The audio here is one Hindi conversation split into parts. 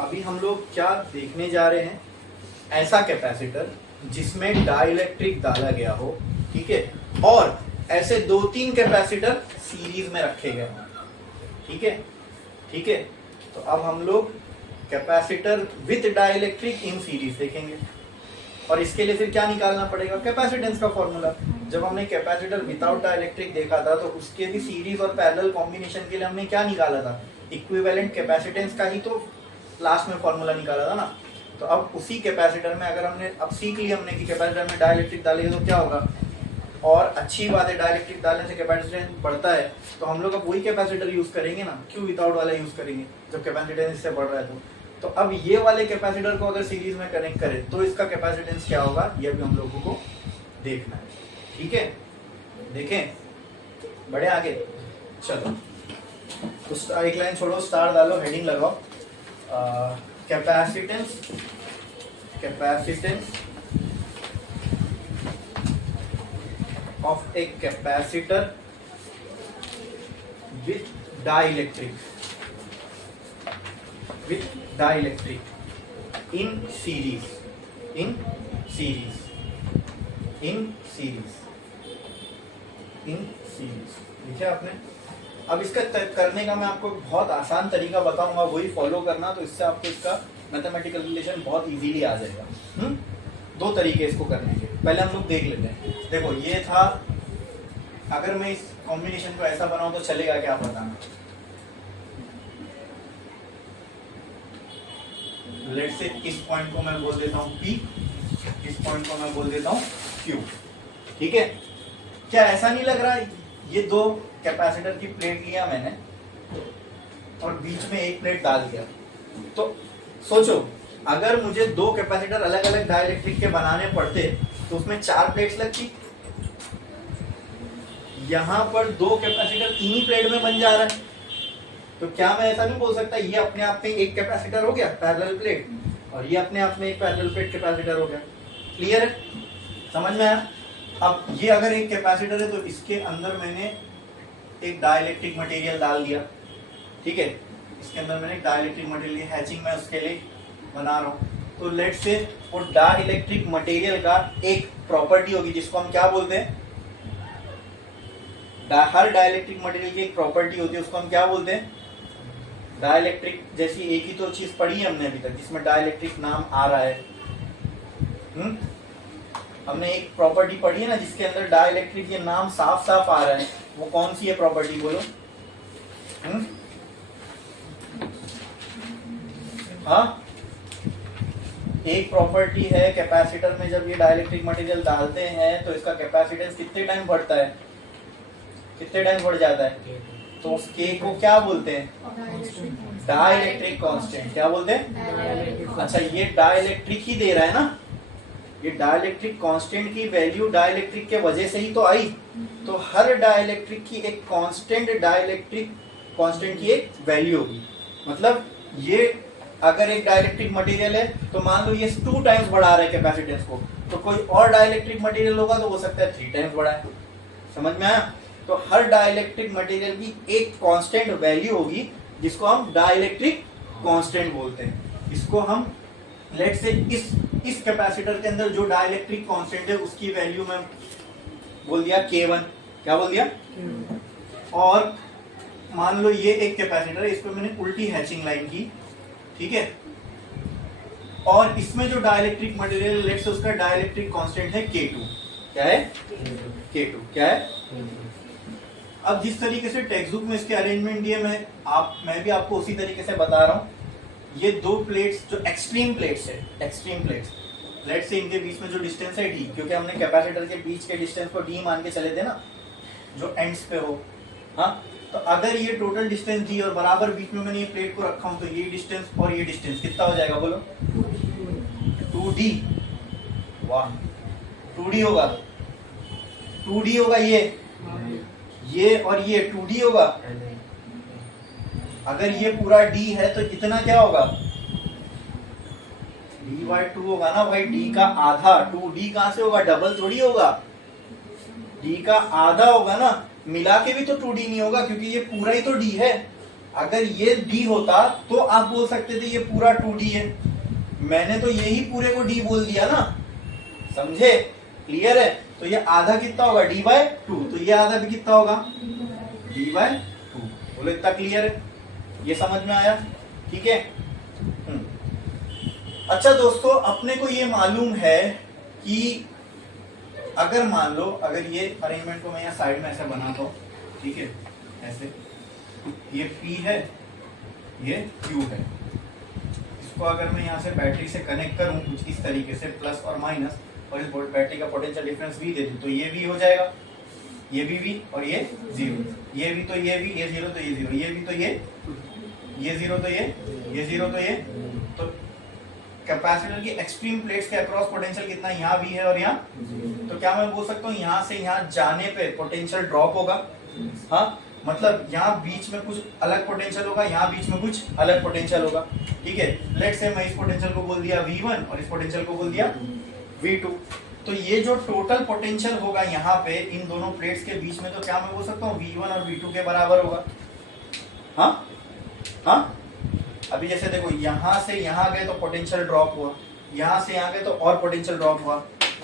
अभी हम लोग क्या देखने जा रहे हैं, ऐसा कैपेसिटर जिसमें डाइलेक्ट्रिक डाला गया हो, ठीक है, और ऐसे 2-3 कैपेसिटर सीरीज में रखे गए हों, ठीक है, ठीक है। तो अब हम लोग capacitor with dielectric in series देखेंगे, और इसके लिए फिर क्या निकालना पड़ेगा, कैपेसिटेंस का फॉर्मूला। जब हमने कैपेसिटर विदाउट डाइलेक्ट्रिक देखा था तो उसके भी सीरीज और पैरेलल कॉम्बिनेशन के लिए हमने क्या निकाला था, इक्विवेलेंट कैपेसिटेंस का ही तो लास्ट में फॉर्मूला निकाला था ना। तो अब उसी कैपेसिटर में अगर हमने अब सीख लिया हमने कि कैपेसिटर में डाइलेक्ट्रिक डालेंगे तो क्या होगा, और अच्छी बात है डाइलेक्ट्रिक डालने से कैपेसिटेंस बढ़ता है, तो हम लोग अब वही कैपेसिटर यूज करेंगे ना, क्यों विदाउट वाला यूज करेंगे जब कैपेसिटेंस इससे बढ़ रहा है तो अब ये वाले कैपेसिटर को अगर सीरीज में कनेक्ट करें तो इसका कैपेसिटेंस क्या होगा, ये भी हम लोगों को देखना है, ठीक है। देखें, बढ़े आगे, चलो तो एक लाइन छोड़ो, स्टार डालो, हेडिंग लगाओ, capacitance of a capacitor with dielectric in series देखिए आपने। अब इसका करने का मैं आपको बहुत आसान तरीका बताऊंगा, वही फॉलो करना, तो इससे आपको इसका मैथमेटिकल रिलेशन बहुत इजीली आ जाएगा। 2 तरीके इसको करने के, पहले हम लोग देख लेते हैं। देखो ये था, अगर मैं इस कॉम्बिनेशन को ऐसा बनाऊं तो चलेगा क्या, बताना। लेट से इस पॉइंट को मैं बोल देता हूं P, इस पॉइंट को मैं बोल देता हूं Q, ठीक है। क्या ऐसा नहीं लग रहा है, ये 2 कैपेसिटर की प्लेट लिया मैंने और बीच में एक प्लेट डाल दिया, तो सोचो अगर मुझे 2 कैपेसिटर अलग अलग डाइलेक्ट्रिक के बनाने पड़ते तो उसमें 4 प्लेट्स लगती। यहां पर 2 कैपेसिटर 3 ही प्लेट में बन जा रहा है, तो क्या मैं ऐसा नहीं बोल सकता ये अपने आप में एक कैपेसिटर हो गया पैरेलल प्लेट, और ये अपने आप में एक पैरेलल प्लेट कैपेसिटर हो गया। क्लियर है, समझ में आया। अब ये अगर एक कैपेसिटर है तो इसके अंदर मैंने एक डाइलेक्ट्रिक मटेरियल डाल दिया, ठीक है, इसके अंदर मैंने डाइलेक्ट्रिक मटेरियल, हैचिंग में उसके लिए बना रहा हूँ। तो लेट्स से वो डाइलेक्ट्रिक मटेरियल का एक प्रॉपर्टी होगी जिसको हम क्या बोलते हैं, हर डाइलेक्ट्रिक मटेरियल की एक प्रॉपर्टी होती है, उसको हम क्या बोलते हैं, डाइलेक्ट्रिक। जैसी एक ही तो चीज पढ़ी है हमने अभी तक जिसमें डाइलेक्ट्रिक नाम आ रहा है। हमने एक प्रॉपर्टी पढ़ी है ना जिसके अंदर डाइलेक्ट्रिक ये नाम साफ साफ आ रहा है, वो कौन सी है प्रॉपर्टी, बोलो। हाँ, एक प्रॉपर्टी है कैपेसिटर में, जब ये डाइलेक्ट्रिक मटेरियल डालते हैं तो इसका कैपेसिटेंस कितने टाइम बढ़ता है, कितने टाइम बढ़ जाता है, तो उस के को क्या बोलते हैं, डाइलेक्ट्रिक कांस्टेंट। क्या बोलते हैं, अच्छा ये डाइलेक्ट्रिक ही दे रहा है ना, ये डाइलेक्ट्रिक कांस्टेंट की वैल्यू डाइलेक्ट्रिक के वजह से ही तो आई, तो हर डाइलेक्ट्रिक की एक कांस्टेंट डाइलेक्ट्रिक कांस्टेंट की एक वैल्यू होगी। मतलब ये अगर एक डाइलेक्ट्रिक मटेरियल है तो मान लो ये 2 टाइम्स बढ़ा रहा है कैपेसिटेंस को, तो कोई और डाइलेक्ट्रिक मटेरियल होगा तो हो सकता है 3 टाइम्स बढ़ाए। समझ में आया। तो हर डाइलेक्ट्रिक मटेरियल की एक कांस्टेंट वैल्यू होगी जिसको हम डाइलेक्ट्रिक कांस्टेंट बोलते हैं। इसको हम लेट से इस कैपेसिटर के अंदर जो डाइलेक्ट्रिक कांस्टेंट है उसकी वैल्यू में बोल दिया K1। क्या बोल दिया, और मान लो ये एक कैपेसिटर है, इस पर मैंने उल्टी हैचिंग लाइन की, ठीक है, और इसमें जो डाइलेक्ट्रिक मटेरियल लेट से उसका डाइलेक्ट्रिक कांस्टेंट है K2। क्या है, K2 क्या है। अब जिस तरीके से टेक्स्ट बुक में इसके अरेंजमेंट दिए मैं भी आपको उसी तरीके से बता रहा हूँ। ये 2 प्लेट्स जो एक्सट्रीम प्लेट्स है, एक्सट्रीम प्लेट्स, लेट से इनके बीच में जो डिस्टेंस है D, क्योंकि हमने कैपेसिटर के बीच के डिस्टेंस को D मान के चले थे ना, जो एंड्स पे हो। हाँ, तो अगर ये टोटल डिस्टेंस D और बराबर बीच में मैंने ये प्लेट को रखा हूँ तो ये डिस्टेंस और ये डिस्टेंस कितना हो जाएगा, बोलो 2D। वाह, 2D होगा, 2D होगा ये और ये 2D होगा। अगर ये पूरा D है तो इतना क्या होगा, D/2 होगा ना भाई, D का आधा। 2D कहां से होगा, डबल थोड़ी होगा, D का आधा होगा ना, मिला के भी तो 2D नहीं होगा क्योंकि ये पूरा ही तो D है। अगर ये d होता तो आप बोल सकते थे ये पूरा 2d है, मैंने तो यही पूरे को d बोल दिया ना, समझे? क्लियर है? तो ये आधा कितना होगा d/2, तो ये आधा भी कितना होगा d/2। बोलो इतना क्लियर है? ये समझ में आया? ठीक है। अच्छा दोस्तों, अपने को ये मालूम है कि अगर मान लो, अगर ये अरेंजमेंट को मैं यहाँ साइड में ऐसे बनाता हूँ, ठीक है, ऐसे, ये P है, ये Q है, इसको अगर मैं यहाँ से बैटरी से कनेक्ट करूँ कुछ इस तरीके से, प्लस और माइनस, और इस बैटरी का पोटेंशियल डिफरेंस V दे दूँ, तो ये V हो जाएगा, ये भी V और ये 0, ये भी तो ये V, ये 0 तो ये 0, ये भी तो ये 0 तो ये 0 तो ये, तो कैपेसिटर की एक्सट्रीम प्लेट्स के अक्रॉस पोटेंशियल कितना, यहाँ V है और यहाँ, तो क्या मैं बोल सकता हूँ यहाँ से यहाँ जाने पे पोटेंशियल ड्रॉप होगा? हाँ, मतलब यहाँ बीच में कुछ अलग पोटेंशियल होगा, यहाँ बीच में कुछ अलग पोटेंशियल होगा, ठीक है। लेट्स से मैं इस पोटेंशियल को बोल दिया V1 और इस पोटेंशियल को बोल दिया V2, तो ये जो टोटल पोटेंशियल होगा यहाँ पे इन दोनों प्लेट्स के बीच में, तो क्या मैं बोल सकता हूँ V1 और V2 के बराबर होगा? हाँ हाँ, अभी जैसे देखो यहाँ से यहाँ गए तो पोटेंशियल ड्रॉप हुआ, यहाँ से यहाँ गए तो और पोटेंशियल ड्रॉप हुआ।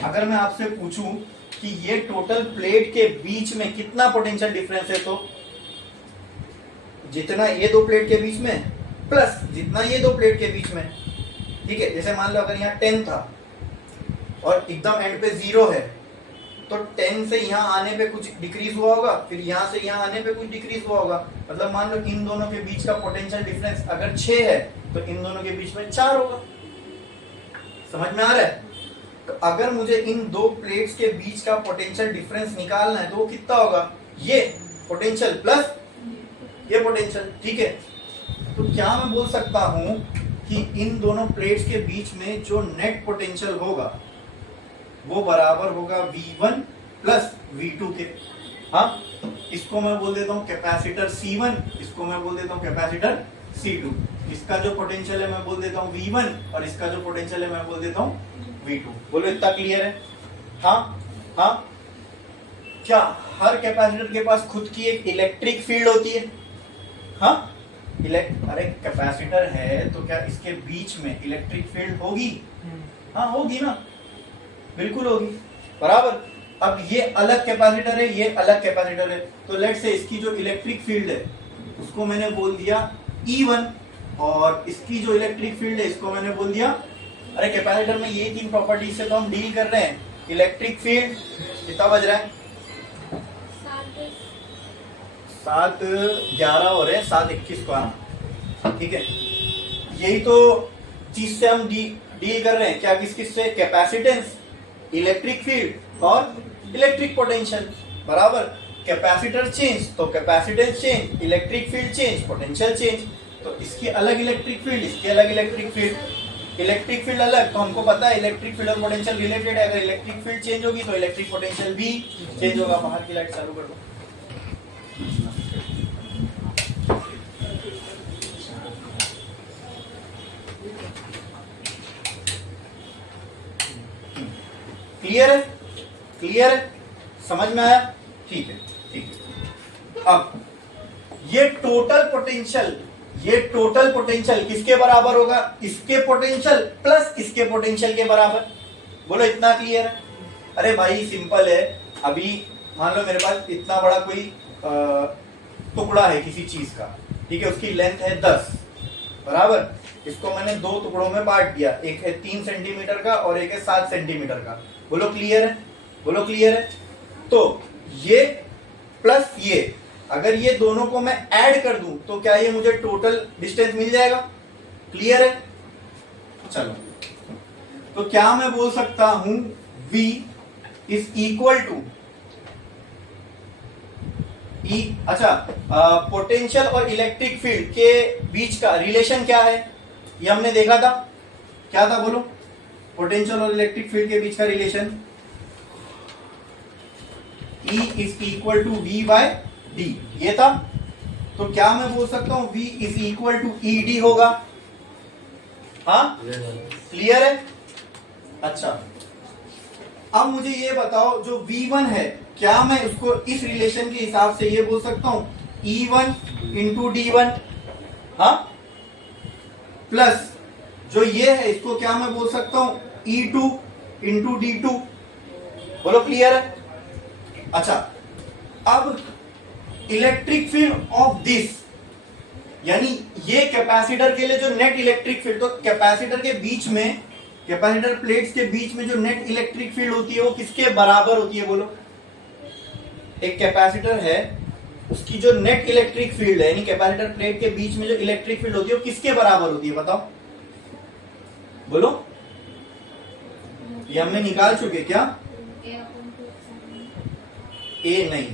अगर मैं आपसे पूछूं कि ये टोटल प्लेट के बीच में कितना पोटेंशियल डिफरेंस है, तो जितना ये दो प्लेट के बीच में प्लस जितना ये दो प्लेट के बीच में, ठीक है। जैसे मान लो अगर यहाँ 10 था और एकदम एंड पे 0 है, तो 10 से यहाँ आने पे कुछ डिक्रीज हुआ होगा, फिर यहाँ से यहाँ आने पे कुछ डिक्रीज हुआ होगा। मतलब मान लो इन दोनों के बीच का पोटेंशियल डिफरेंस अगर 6 है, तो इन दोनों के बीच में 4 होगा। समझ में आ रहा है? तो अगर मुझे इन दो प्लेट्स के बीच का पोटेंशियल डिफरेंस निकालना है, तो वो कितना होगा? ये पोटेंशियल प्लस ये पोटेंशियल, ठीक है। तो क्या मैं बोल सकता हूं कि इन दोनों प्लेट्स के बीच में जो नेट पोटेंशियल होगा वो बराबर होगा V1 प्लस V2 के। हाँ, इसको मैं बोल देता हूँ कैपेसिटर C1, इसको मैं बोल देता हूँ कैपेसिटर C2। इसका जो पोटेंशियल है मैं बोल देता हूँ V1 और इसका जो पोटेंशियल है मैं बोल देता हूँ V2। बोलो इतना क्लियर है? हाँ हाँ। क्या हर कैपेसिटर के पास खुद की एक इलेक्ट्रिक फील्ड होती है? हाँ, अरे कैपेसिटर है तो क्या इसके बीच में इलेक्ट्रिक फील्ड होगी? हाँ होगी ना, बिल्कुल होगी, बराबर। अब ये अलग कैपेसिटर है, ये अलग कैपेसिटर है, तो लेट्स से इसकी जो इलेक्ट्रिक फील्ड है उसको मैंने बोल दिया E1 और इसकी जो इलेक्ट्रिक फील्ड है इसको मैंने बोल दिया, अरे कैपेसिटर में ये तीन प्रॉपर्टी से तो हम डील कर रहे हैं। इलेक्ट्रिक फील्ड कितना बज रहा है? 7:11 हो रहे हैं, 7:21 को आना, ठीक है। यही तो चीज से हम डील कर रहे हैं। क्या? किस किस से? कैपेसिटेंस, इलेक्ट्रिक फील्ड और इलेक्ट्रिक पोटेंशियल, बराबर। कैपेसिटर चेंज तो capacitance change, electric field change, potential change. तो इसकी अलग इलेक्ट्रिक फील्ड, इसकी अलग इलेक्ट्रिक फील्ड। इलेक्ट्रिक फील्ड अलग, तो हमको पता है इलेक्ट्रिक फील्ड और पोटेंशियल रिलेटेड है। अगर इलेक्ट्रिक फील्ड चेंज होगी तो इलेक्ट्रिक पोटेंशियल भी चेंज होगा। बाहर की लाइट चालू कर दो। क्लियर है? क्लियर है? समझ में आया? ठीक है, ठीक है। अब ये टोटल पोटेंशियल किसके बराबर होगा? इसके पोटेंशियल प्लस इसके पोटेंशियल के बराबर। बोलो इतना क्लियर है? अरे भाई सिंपल है। अभी मान लो मेरे पास इतना बड़ा कोई टुकड़ा है किसी चीज का, ठीक है, उसकी लेंथ है 10, बराबर। इसको मैंने दो टुकड़ों में बांट दिया, एक है 3 सेंटीमीटर का और एक है 7 सेंटीमीटर का। बोलो क्लियर है? बोलो क्लियर है? तो ये प्लस ये, अगर ये दोनों को मैं ऐड कर दूं तो क्या ये मुझे टोटल डिस्टेंस मिल जाएगा? क्लियर है? चलो, तो क्या मैं बोल सकता हूं V इज इक्वल टू अच्छा, पोटेंशियल और इलेक्ट्रिक फील्ड के बीच का रिलेशन क्या है? ये हमने देखा था, क्या था? बोलो। पोटेंशियल और इलेक्ट्रिक फील्ड के बीच का relation E is equal to V by D, ये था। तो क्या मैं बोल सकता हूं V is equal to ED होगा? हाँ, क्लियर है? अच्छा, अब मुझे ये बताओ, जो V1 है, क्या मैं उसको इस रिलेशन के हिसाब से ये बोल सकता हूं E1 इंटू D1? हाँ, प्लस जो ये है इसको क्या मैं बोल सकता हूं, E2 इंटू D2। बोलो क्लियर है? अच्छा, अब इलेक्ट्रिक फील्ड ऑफ दिस, यानी ये कैपेसिटर के लिए जो नेट इलेक्ट्रिक फील्ड, तो कैपेसिटर के बीच में, कैपेसिटर प्लेट्स के बीच में जो नेट इलेक्ट्रिक फील्ड होती है वो किसके बराबर होती है? बोलो। एक कैपेसिटर है, उसकी जो नेट इलेक्ट्रिक फील्ड है, यानी कैपेसिटर प्लेट के बीच में जो इलेक्ट्रिक फील्ड होती है वो किसके बराबर होती है? बताओ, बोलो। ये हमने निकाल चुके क्या? ए नहीं,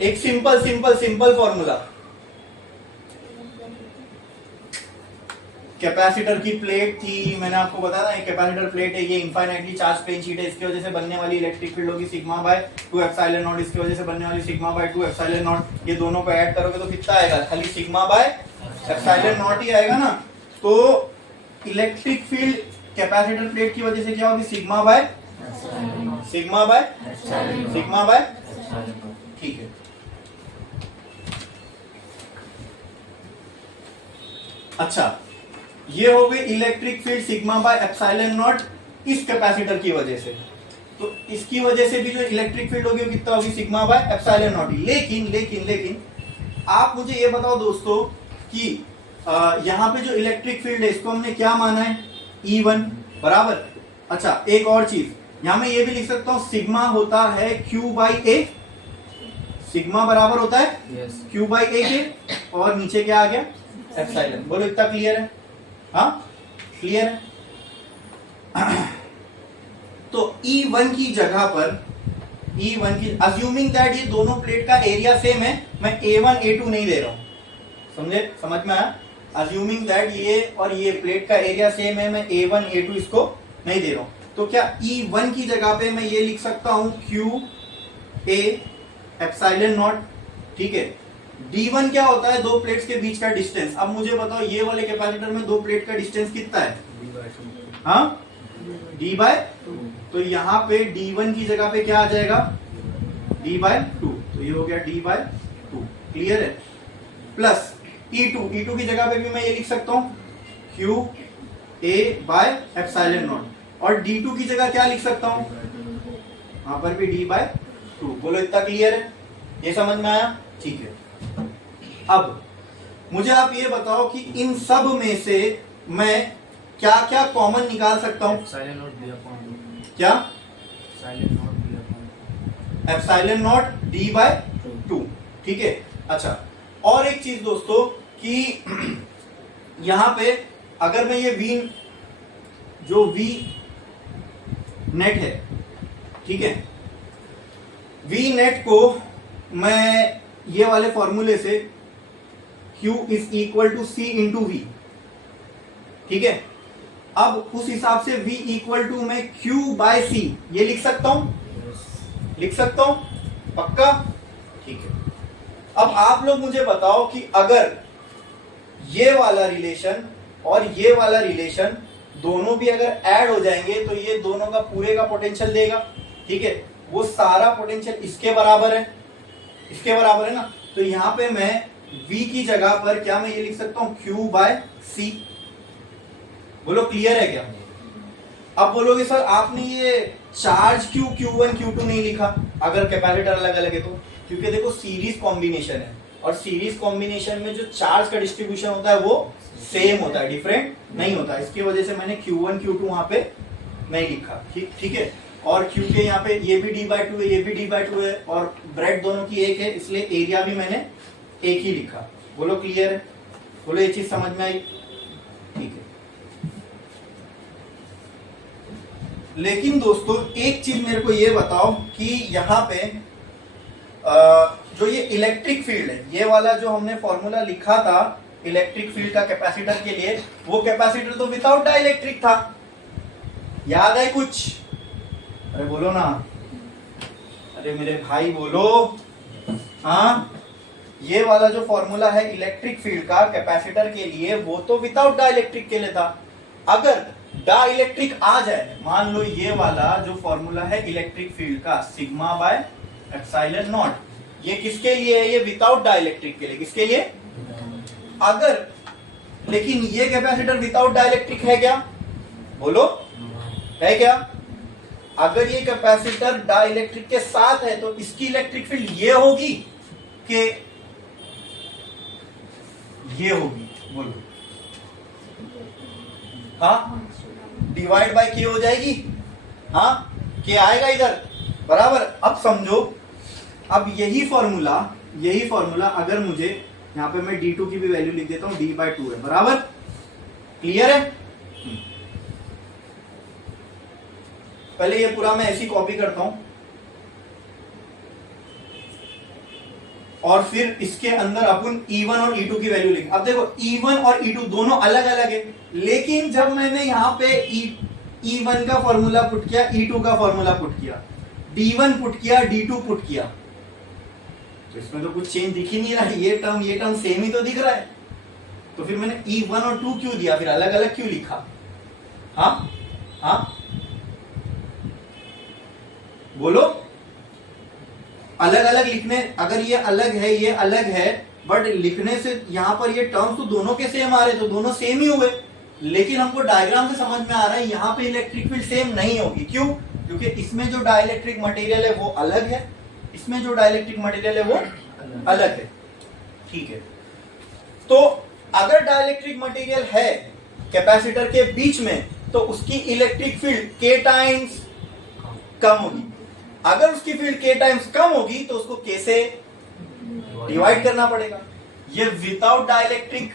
एक simple simple simple formula. Capacitor की प्लेट थी, मैंने आपको बताया ना, एक कैपेसिटर प्लेट है, ये इनफाइनाइटली चार्ज प्लेन शीट है, इसकी वजह से बनने वाली इलेक्ट्रिक फील्ड होगी सिग्मा बाय 2 एप्सिलॉन नॉट, इसकी वजह से बनने वाली सिग्मा बाय 2 एप्सिलॉन नॉट। ये दोनों को ऐड करोगे तो कितना आएगा? खाली सिग्मा बाय एप्सिलॉन नॉट ही आएगा ना। तो इलेक्ट्रिक फील्ड कैपेसिटर प्लेट की वजह से क्या होगी? Sigma by sigma by sigma bye, ठीक है। अच्छा, ये हो गई electric field sigma by epsilon not इस कैपेसिटर की वजह से। तो इसकी वजह से भी जो इलेक्ट्रिक फील्ड होगी वो कितना होगी? Sigma by epsilon not. लेकिन लेकिन लेकिन आप मुझे ये बताओ दोस्तों कि यहां पे जो इलेक्ट्रिक फील्ड है इसको हमने क्या माना है? E1 बराबर। अच्छा, एक और चीज यहां मैं ये भी लिख सकता हूं, सिग्मा होता है Q बाई A, सिग्मा बराबर होता है Q बाई A के, और नीचे क्या आ गया? एप्सिलॉन। बोलो, इतना क्लियर है? हाँ, क्लियर है? तो E1 की जगह पर, E1 की, अज्यूमिंग दैट ये दोनों प्लेट का एरिया सेम है, मैं A1 A2 नहीं दे रहा हूं, समझे? समझ में आया? अज्यूमिंग दैट ये और ये प्लेट का एरिया सेम है, मैं A1 A2 इसको नहीं दे रहा हूं, तो क्या E1 की जगह पे मैं ये लिख सकता हूं Q A एप्सिलॉन नॉट, ठीक है। D1 क्या होता है? दो प्लेट्स के बीच का डिस्टेंस। अब मुझे बताओ, ये वाले कैपेसिटर में दो प्लेट का डिस्टेंस कितना है? हाँ, D बाय 2। तो यहाँ पे D1 की जगह पे क्या आ जाएगा? D by 2। तो ये हो गया D बाय 2। क्लियर है? प्लस E2 की जगह पे भी मैं ये लिख सकता हूँ Q A bye epsilon not, और D2 की जगह क्या लिख सकता हूँ? वहां पर भी D बाय 2। बोलो, इतना क्लियर है? ये समझ में आया? ठीक है। अब मुझे आप ये बताओ कि इन सब में से मैं क्या क्या कॉमन निकाल सकता हूं? क्या? एप्सिलॉन नॉट D बाय 2, ठीक है। अच्छा, और एक चीज दोस्तों कि यहां पे अगर मैं ये V, जो V नेट है, ठीक है, V नेट को मैं ये वाले फॉर्मूले से Q is equal to C into V, ठीक है। अब उस हिसाब से V इक्वल टू मैं Q बाय C ये लिख सकता हूं? लिख सकता हूं? पक्का? ठीक है। अब आप लोग मुझे बताओ कि अगर ये वाला रिलेशन और ये वाला रिलेशन दोनों भी अगर ऐड हो जाएंगे तो ये दोनों का पूरे का पोटेंशियल देगा, ठीक है। वो सारा पोटेंशियल इसके बराबर है, इसके बराबर है ना। तो यहां पे मैं V की जगह पर क्या मैं ये लिख सकता हूं? Q by C। बोलो, क्लियर है क्या? अब बोलोगे सर आपने ये चार्ज क्यों Q1 Q2 नहीं लिखा अगर कैपेसिटर अलग अलग है? तो क्योंकि देखो सीरीज कॉम्बिनेशन है, और सीरीज कॉम्बिनेशन में जो चार्ज का डिस्ट्रीब्यूशन होता है वो सेम होता है, डिफरेंट नहीं होता। इसकी वजह से मैंने Q1 Q2 वहां पे नहीं लिखा, ठीक है। और Q के यहाँ पे ये भी D बाय 2 है, ये भी D बाय 2 है, और ब्रेड दोनों की एक है, इसलिए एरिया भी मैंने एक ही लिखा। बोलो, क्लियर है? बोलो, ये चीज समझ में आई? ठीक है। लेकिन दोस्तों एक चीज मेरे को ये बताओ कि यहाँ पे जो ये इलेक्ट्रिक फील्ड है, ये वाला जो हमने फॉर्मूला लिखा था इलेक्ट्रिक फील्ड का कैपेसिटर के लिए, वो कैपेसिटर तो विदाउट डाइलेक्ट्रिक था, याद है कुछ? अरे बोलो ना, अरे मेरे भाई बोलो। हाँ, ये वाला जो फॉर्मूला है इलेक्ट्रिक फील्ड का कैपेसिटर के लिए वो तो विदाउट डाइलेक्ट्रिक के लिए था। अगर डाइलेक्ट्रिक आ जाए, मान लो ये वाला जो फॉर्मूला है इलेक्ट्रिक फील्ड का सिग्मा बाय एप्सिलॉन नॉट, ये किसके लिए है? ये विदाउट डाइलेक्ट्रिक के लिए। किसके लिए? अगर, लेकिन ये कैपेसिटर विदाउट डाइलेक्ट्रिक है क्या? बोलो, है क्या? अगर ये कैपेसिटर डाइलेक्ट्रिक के साथ है तो इसकी इलेक्ट्रिक फील्ड ये होगी कि ये होगी? बोलो। हाँ, डिवाइड बाय के हो जाएगी। हाँ, के आएगा इधर, बराबर। अब समझो, अब यही फॉर्मूला अगर मुझे यहां पे मैं d2 की भी वैल्यू लिख देता हूं, d/2 है, बराबर। क्लियर है? पहले ये पूरा मैं ऐसी कॉपी करता हूं और फिर इसके अंदर अपन E1 और E2 की वैल्यू लिख। अब देखो, E1 और E2 दोनों अलग अलग है, लेकिन जब मैंने यहां पे E1 का फॉर्मूला पुट किया, E2 का फॉर्मूला पुट किया, D1 पुट किया, D2 पुट किया, तो इसमें तो कुछ चेंज दिख ही नहीं रहा है। ये टर्म सेम ही तो दिख रहा है। तो फिर मैंने E1 और 2 क्यों दिया, फिर अलग अलग क्यों लिखा? हाँ हाँ, बोलो। अलग अलग लिखने, अगर ये अलग है, ये अलग है, बट लिखने से यहां पर ये टर्म्स तो दोनों के सेम आ रहे, तो दोनों सेम ही हुए। लेकिन हमको डायग्राम से समझ में आ रहा है यहां पे इलेक्ट्रिक फील्ड सेम नहीं होगी। क्यों? क्योंकि इसमें जो डाइलेक्ट्रिक मटेरियल है वो अलग है, इसमें जो डाइलेक्ट्रिक मटेरियल है वो अलग है। ठीक है, तो अगर डाइलेक्ट्रिक मटेरियल है कैपेसिटर के बीच में तो उसकी इलेक्ट्रिक फील्ड k टाइम्स कम होगी। अगर उसकी फील्ड k टाइम्स कम होगी तो उसको k से डिवाइड करना पड़ेगा। ये विदाउट डाइलेक्ट्रिक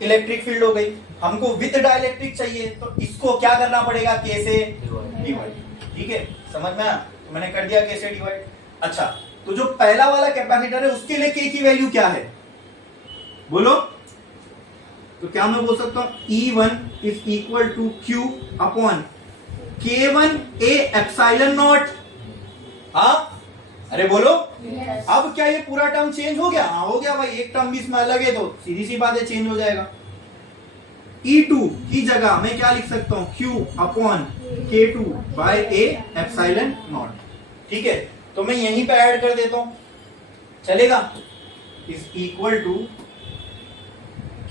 इलेक्ट्रिक फील्ड हो गई। हमको विद डाइलेक्ट्रिक चाहिए तो इसको क्या करना पड़ेगा? k से डिवाइड। ठीक है, समझ में आया? मैंने कर दिया k से डिवाइड। अच्छा, तो जो पहला वाला कैपेसिटर है उसके लिए k की वैल्यू क्या है? बोलो। तो क्या मैं बोल सकता हूं E1 is equal to Q upon K1 A epsilon naught. हाँ, अरे बोलो। yes. अब क्या ये पूरा टर्म चेंज हो गया? हाँ, हो गया भाई। एक टर्म भी इसमें अलग है तो सीधी सी बात है, चेंज हो जाएगा। E2 की जगह मैं क्या लिख सकता हूं? Q upon K2 by A epsilon naught. ठीक है, तो मैं यहीं पे ऐड कर देता हूं, चलेगा? इज इक्वल टू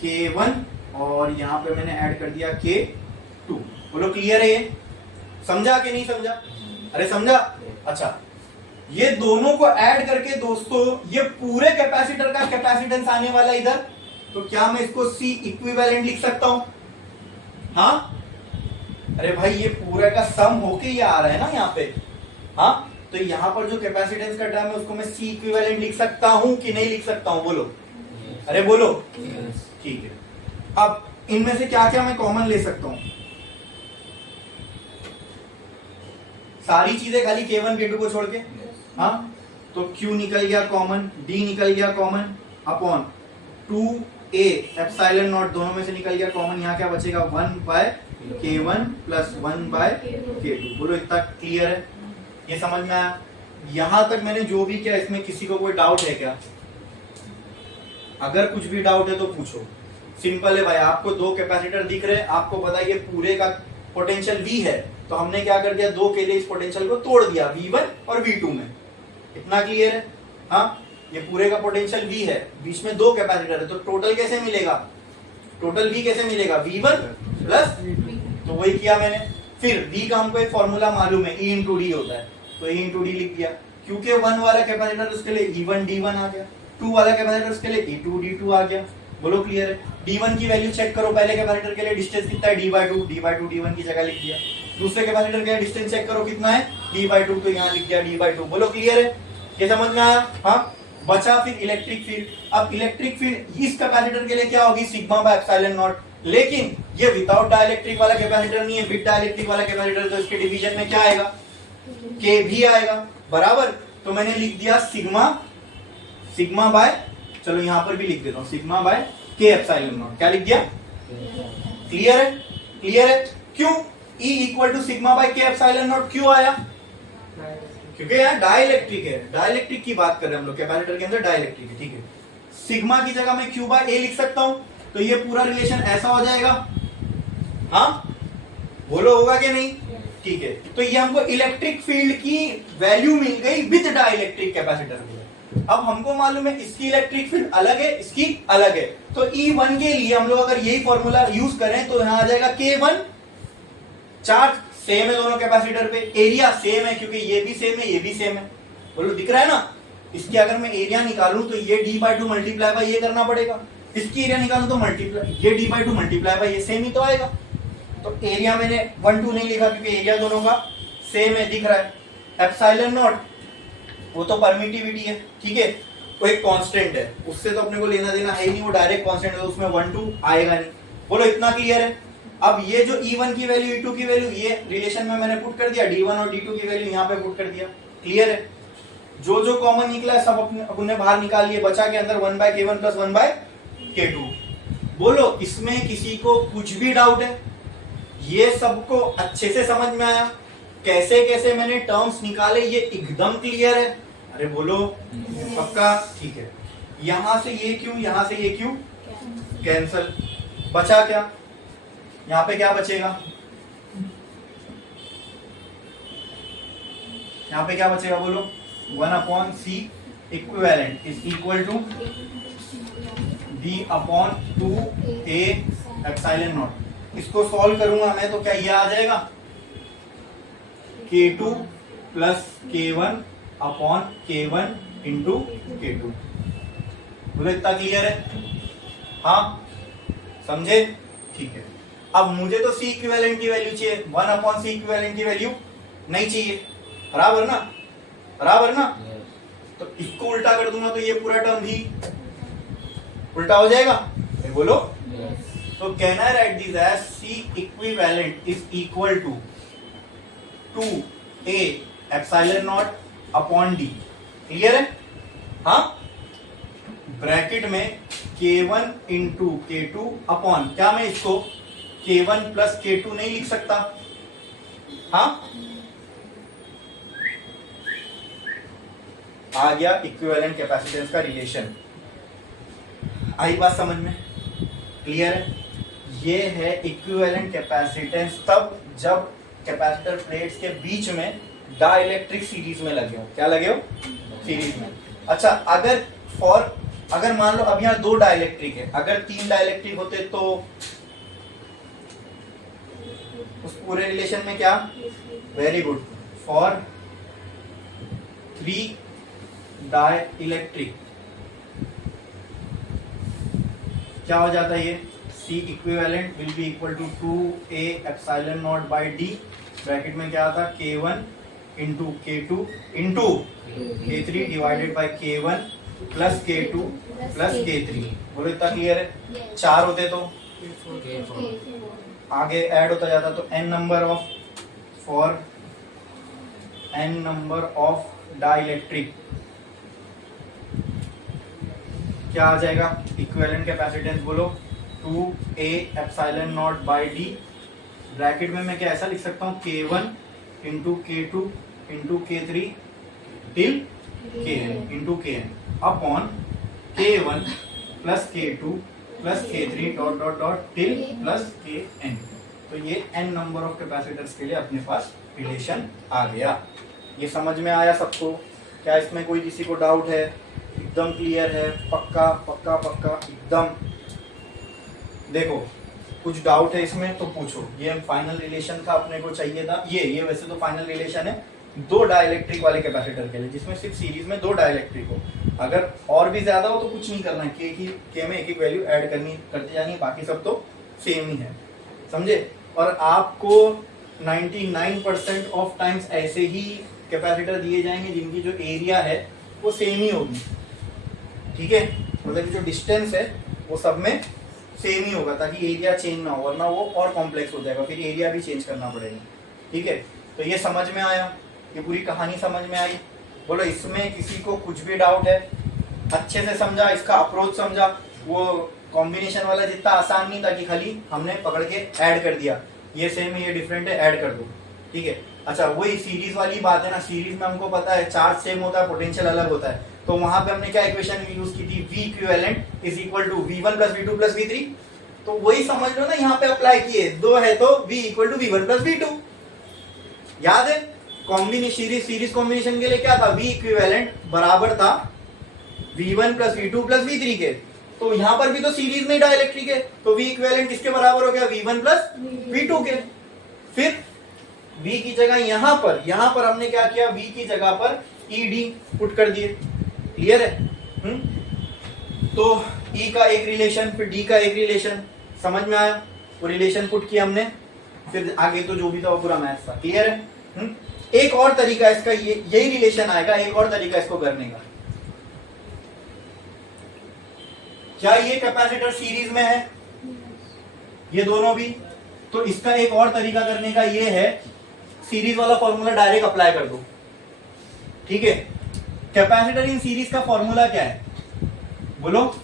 K1 और यहां पे मैंने ऐड कर दिया K2। बोलो, क्लियर है? ये समझा कि नहीं समझा? अरे समझा। अच्छा, ये दोनों को ऐड करके दोस्तों ये पूरे कैपेसिटर का कैपेसिटेंस आने वाला इधर, तो क्या मैं इसको C इक्विवेलेंट लिख सकता हूं? हाँ, अरे भाई ये पूरे का सम होके ये आ रहा है ना यहाँ पे। हाँ, तो यहाँ पर जो कैपेसिटेंस का टर्म है उसको मैं C इक्विवेलेंट लिख सकता हूं कि नहीं लिख सकता हूं? बोलो, अरे बोलो। ठीक है, अब इनमें से क्या क्या मैं कॉमन ले सकता हूं? सारी चीजें खाली K1 K2 को छोड़ के। हाँ, तो Q निकल गया कॉमन, D निकल गया common, upon 2A epsilon not दोनों में से निकल गया कॉमन। यहाँ क्या बचेगा? 1 bye K1 plus 1 bye K2। बोलो, इतना क्लियर है? ये समझ में आया? यहां तक मैंने जो भी किया, इसमें किसी को कोई डाउट है क्या? अगर कुछ भी डाउट है तो पूछो। सिंपल है भाई, आपको दो कैपेसिटर दिख रहे हैं, आपको पता है ये पूरे का पोटेंशियल V है, तो हमने क्या कर दिया? दो के लिए इस पोटेंशियल को तोड़ दिया, V1 और V2 में। इतना क्लियर है? हाँ, ये पूरे का पोटेंशियल V है, बीच में दो कैपेसिटर है, तो टोटल कैसे मिलेगा? टोटल V कैसे मिलेगा? V1 प्लस, तो वही किया मैंने। फिर V का हमको एक फॉर्मूला मालूम है, E इंटू डी होता है, तो E इंटू डी लिख दिया। क्योंकि 1 वाला कैपेसिटर उसके लिए E1 D1 आ गया, 2 वाला कैपेसिटर उसके लिए E2 D2 आ गया। बोलो, क्लियर है? D1 की वैल्यू चेक करो, पहले कैपेसिटर के लिए डिस्टेंस कितना है? D/2, D/2 D1 की जगह लिख दिया। दूसरे कैपेसिटर के लिए डिस्टेंस चेक करो कितना है? D/2, तो यहाँ लिख दिया D/2। बोलो, क्लियर है? ये समझ में आया? हाँ, बचा फिर इलेक्ट्रिक फील्ड। अब इलेक्ट्रिक फील्ड इस कैपेसिटर के लिए क्या होगी? Sigma by epsilon not. लेकिन ये विदाउट डाइलेक्ट्रिक वाला कैपेसिटर नहीं है, विद डाइलेक्ट्रिक वाला कैपेसिटर, तो इसके डिवीजन में क्या आएगा? K भी आएगा, बराबर। तो मैंने लिख दिया सिग्मा बाय, चलो यहां पर भी लिख देता हूं, sigma by K epsilon naught. क्या लिख दिया? क्लियर है? क्लियर है? क्यों E equal to sigma by K epsilon naught क्यों आया? क्योंकि यहाँ डाइलेक्ट्रिक है, डाइलेक्ट्रिक की बात कर रहे हैं हम लोग, कैपेसिटर के अंदर डाइलेक्ट्रिक है। ठीक है, सिग्मा की जगह मैं Q बाय A लिख सकता हूं, तो ये पूरा रिलेशन ऐसा हो जाएगा। हाँ, बोलो, होगा कि नहीं? ठीक है, तो ये हमको इलेक्ट्रिक फील्ड की वैल्यू मिल गई विद डाइलेक्ट्रिक कैपेसिटर में। अब हमको मालूम है इसकी इलेक्ट्रिक फील्ड अलग है, इसकी अलग है, तो E1 के लिए हम लोग अगर यही फॉर्मूला यूज करें तो यहां आ जाएगा K1, चार्ज सेम है दोनों कैपेसिटर पे, एरिया सेम है क्योंकि ये भी सेम है ये भी सेम है, बोलो दिख रहा है ना। इसकी अगर मैं एरिया निकालूं तो ये d/2 मल्टीप्लाई बाय ये करना पड़ेगा, इसकी एरिया निकालूं तो मल्टीप्लाई ये d/2 मल्टीप्लाई बाय ये सेम ही तो आएगा। तो एरिया मैंने 1 2 नहीं लिखा क्योंकि एरिया दोनों का सेम है, दिख रहा है। एप्सिलॉन नॉट वो तो परमिटिविटी है, ठीक है, वो एक कांस्टेंट है, उससे तो अपने को लेना देना है ही नहीं, वो डायरेक्ट कांस्टेंट है, तो उसमें 1 2 आएगा नहीं। बोलो इतना क्लियर है। अब ये जो E1 की वैल्यू E2 की वैल्यू ये रिलेशन में मैंने पुट कर दिया, D1 और D2 की वैल्यू यहाँ पे पुट कर दिया, क्लियर है। जो जो कॉमन निकला है सब अपने बाहर निकाल लिए, बचा के अंदर 1/K1 प्लस 1/K2। बोलो इसमें किसी को कुछ भी डाउट है? ये सबको अच्छे से समझ में आया? कैसे कैसे मैंने टर्म्स निकाले ये एकदम क्लियर है? अरे बोलो पक्का, ठीक है। यहां से ये क्यों, यहां से ये क्यों कैंसल, बचा क्या, यहां पे क्या बचेगा, यहां पे क्या बचेगा बोलो, 1/C equivalent is equal to B/2A epsilon naught. इसको सॉल्व करूंगा मैं तो क्या ये आ जाएगा K2 plus K1/K1 into K2। बोलो इतना क्लियर है? हाँ समझे, ठीक है। अब मुझे तो C इक्विवेलेंट की वैल्यू चाहिए, 1/C इक्विवेलेंट की वैल्यू नहीं चाहिए, बराबर ना, बराबर ना। तो इसको उल्टा कर दूंगा तो ये पूरा टर्म भी उल्टा हो जाएगा, बोलो। तो can I write this as C equivalent is equal to 2A epsilon not upon D, clear है? हाँ, ब्रैकेट में K1 इंटू K2 अपॉन, क्या मैं इसको K1 प्लस K2 नहीं लिख सकता? हाँ, आ गया इक्विवेलेंट कैपेसिटेंस का रिलेशन। आई बात समझ में, क्लियर है? ये है इक्विवेलेंट कैपेसिटेंस तब जब कैपेसिटर प्लेट्स के बीच में डाइलेक्ट्रिक सीरीज में लगे हो। क्या लगे हो? सीरीज में। अच्छा, अगर मान लो अब यहाँ 2 डाइलेक्ट्रिक है, अगर 3 डाइलेक्ट्रिक होते तो उस पूरे रिलेशन में क्या, वेरी गुड, फॉर 3 डाइलेक्ट्रिक क्या हो जाता है ये, C equivalent will be equal to 2A epsilon naught by D, bracket में क्या आता, K1 into K2 into K3 divided by K1 plus K2 plus K3। बोलो इतना क्लियर है? 4 होते तो आगे ऐड होता जाता, तो n नंबर ऑफ डाइलेक्ट्रिक क्या आ जाएगा, इक्विवेलेंट कैपेसिटेंस बोलो 2A epsilon naught by D, bracket में मैं क्या ऐसा लिख सकता हूँ, K1 into K2 into K3 till Kn into Kn upon K1 plus K2 plus K3 dot dot dot till plus Kn। तो ये n नंबर ऑफ कैपेसिटर्स के लिए अपने पास रिलेशन आ गया। ये समझ में आया सबको? क्या इसमें कोई किसी को डाउट है? एकदम क्लियर है? पक्का पक्का पक्का एकदम? देखो कुछ डाउट है इसमें तो पूछो। ये फाइनल रिलेशन था, अपने को चाहिए था ये वैसे तो फाइनल रिलेशन है 2 डाइलेक्ट्रिक वाले कैपेसिटर के लिए, जिसमें सिर्फ सीरीज में 2 डाइलेक्ट्रिक हो। अगर और भी ज्यादा हो तो कुछ नहीं करना, के में एक वैल्यू ऐड करते जानी, बाकी सब तो सेम ही है, समझे? और आपको 99% ऑफ टाइम्स ऐसे ही कैपेसिटर दिए जाएंगे जिनकी जो एरिया है वो सेम ही होगी, ठीक है? मतलब जो डिस्टेंस है वो सब में सेम ही होगा, ताकि एरिया चेंज ना हो, वरना वो और कॉम्प्लेक्स हो जाएगा, फिर एरिया भी चेंज करना पड़ेगा, ठीक है? तो ये समझ में आया, ये पूरी कहानी समझ में आई? बोलो इसमें किसी को कुछ भी डाउट है? अच्छे से समझा, इसका अप्रोच समझा? वो कॉम्बिनेशन वाला जितना आसान नहीं था कि खाली हमने पकड़ के ऐड कर दिया, ये सेम है ये डिफरेंट है ऐड कर दो, ठीक है? अच्छा, वही सीरीज वाली बात है ना, सीरीज में हमको पता है चार्ज सेम होता है, पोटेंशियल अलग होता है, तो वहां पे हमने क्या इक्वेशन यूज की थी, V equivalent is equal to V1 plus V2 plus V3। तो वही समझ लो ना, यहाँ पे अप्लाई किए, 2 है तो V equal to V1 plus V2। याद है? कॉम्बिनेशन सीरीज कॉम्बिनेशन के लिए क्या था, V इक्विवेलेंट बराबर था V1 plus V2 plus V3 के। तो यहां पर भी तो सीरीज में डाइलेक्ट्रिक है, तो V इक्विवेलेंट किसके बराबर हो गया? V1 प्लस V2 के। फिर V की जगह यहां पर हमने क्या किया? V की जगह पर ED पुट कर दिए। क्लियर है? तो E का एक रिलेशन, फिर D का एक रिलेशन, समझ में आया? वो रिलेशन पुट किया हमने, फिर आगे तो जो भी था वो पूरा मैथ्स था। क्लियर है? एक और तरीका इसका, यही रिलेशन आएगा, एक और तरीका इसको करने का। क्या ये कैपेसिटर सीरीज में है? ये दोनों भी। तो इसका एक और तरीका करने का ये है, सीरीज वाला फॉर्मूला डायरेक्ट अप्लाई कर दो। ठीक है? कैपेसिटर इन सीरीज का फॉर्मूला क्या है? बोलो।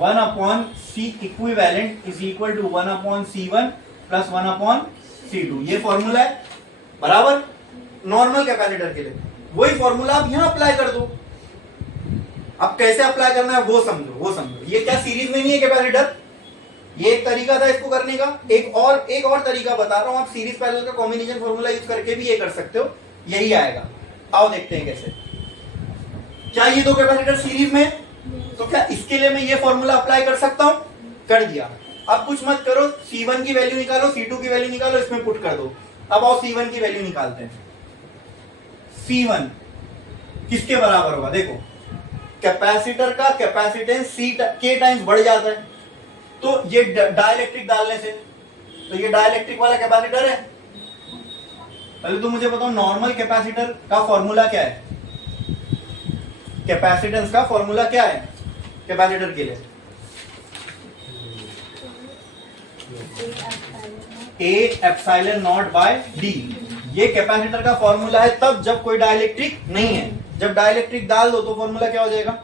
1/C equivalent is equal to 1/C1 plus 1/C2। ये फॉर्मूला है बराबर नॉर्मल कैपेसिटर के लिए। वही फॉर्मूला आप यहां अप्लाई कर दो। अब कैसे अप्लाई करना है वो समझो। ये क्या सीरीज में नहीं है कैपेसिटर? ये एक तरीका था इसको करने का। एक और तरीका बता रहा हूं, आप सीरीज पैरेलल का कॉम्बिनेशन फॉर्मूला यूज करके भी ये कर सकते हो, यही आएगा। आओ देखते हैं कैसे। क्या ये दो कैपेसिटर सीरीज में है? तो क्या इसके लिए मैं ये फॉर्मूला अप्लाई कर सकता हूं? कर दिया। अब कुछ मत करो, C1 की वैल्यू निकालो, C2 की वैल्यू निकालो, इसमें पुट कर दो। अब आओ C1 की वैल्यू निकालते हैं। C1 किसके बराबर होगा? देखो, कैपेसिटर का कैपेसिटेंस K टाइम्स बढ़ जाता है, तो ये डाइलेक्ट्रिक डालने से, तो ये डाइलेक्ट्रिक वाला कैपेसिटर है। पहले तो मुझे बताओ नॉर्मल कैपेसिटर का फॉर्मूला क्या है? कैपेसिटेंस का फॉर्मूला क्या है कैपेसिटर के लिए? A epsilon naught by D। ये कैपेसिटर का फॉर्मूला है तब जब कोई डाइलेक्ट्रिक नहीं है। जब डाइलेक्ट्रिक डाल दो तो फॉर्मूला क्या हो जाएगा?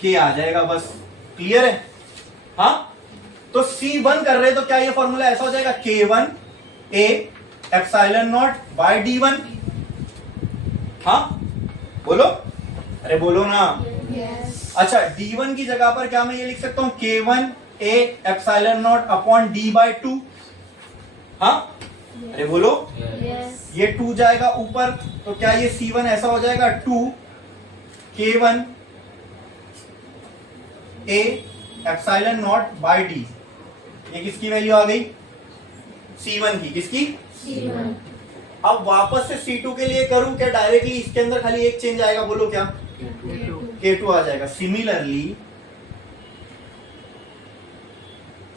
K आ जाएगा बस। क्लियर है? हाँ, तो C1 कर रहे तो क्या ये फॉर्मूला ऐसा हो जाएगा? K1 A epsilon naught bye D1। हाँ बोलो, अरे बोलो ना। yes. अच्छा, D1 की जगह पर क्या मैं ये लिख सकता हूं? K1 A epsilon not upon D by 2। हाँ अरे बोलो। yes. ये 2 जाएगा ऊपर, तो क्या ये C1 ऐसा हो जाएगा? 2 K1 A epsilon naught by D। ये किसकी वैल्यू आ गई? C1 की। किसकी? C1। अब वापस से C2 के लिए करूं क्या? डायरेक्टली इसके अंदर खाली एक चेंज आएगा, बोलो क्या? K2 आ जाएगा। Similarly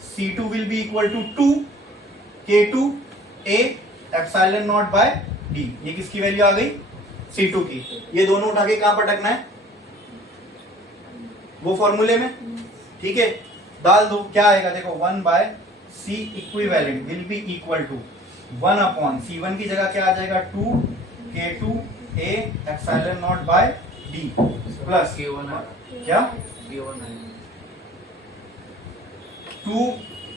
C2 will be equal to 2 K2 A epsilon naught by D। ये किसकी वैल्यू आ गई? C2 की। ये दोनों उठा के कहां पटकना है? वो फॉर्मूले में। ठीक है, डाल दो। क्या आएगा? देखो, 1/C equivalent will be equal to 1/C1 की जगह क्या आ जाएगा? 2 K2 A epsilon naught by D plus क्या? 2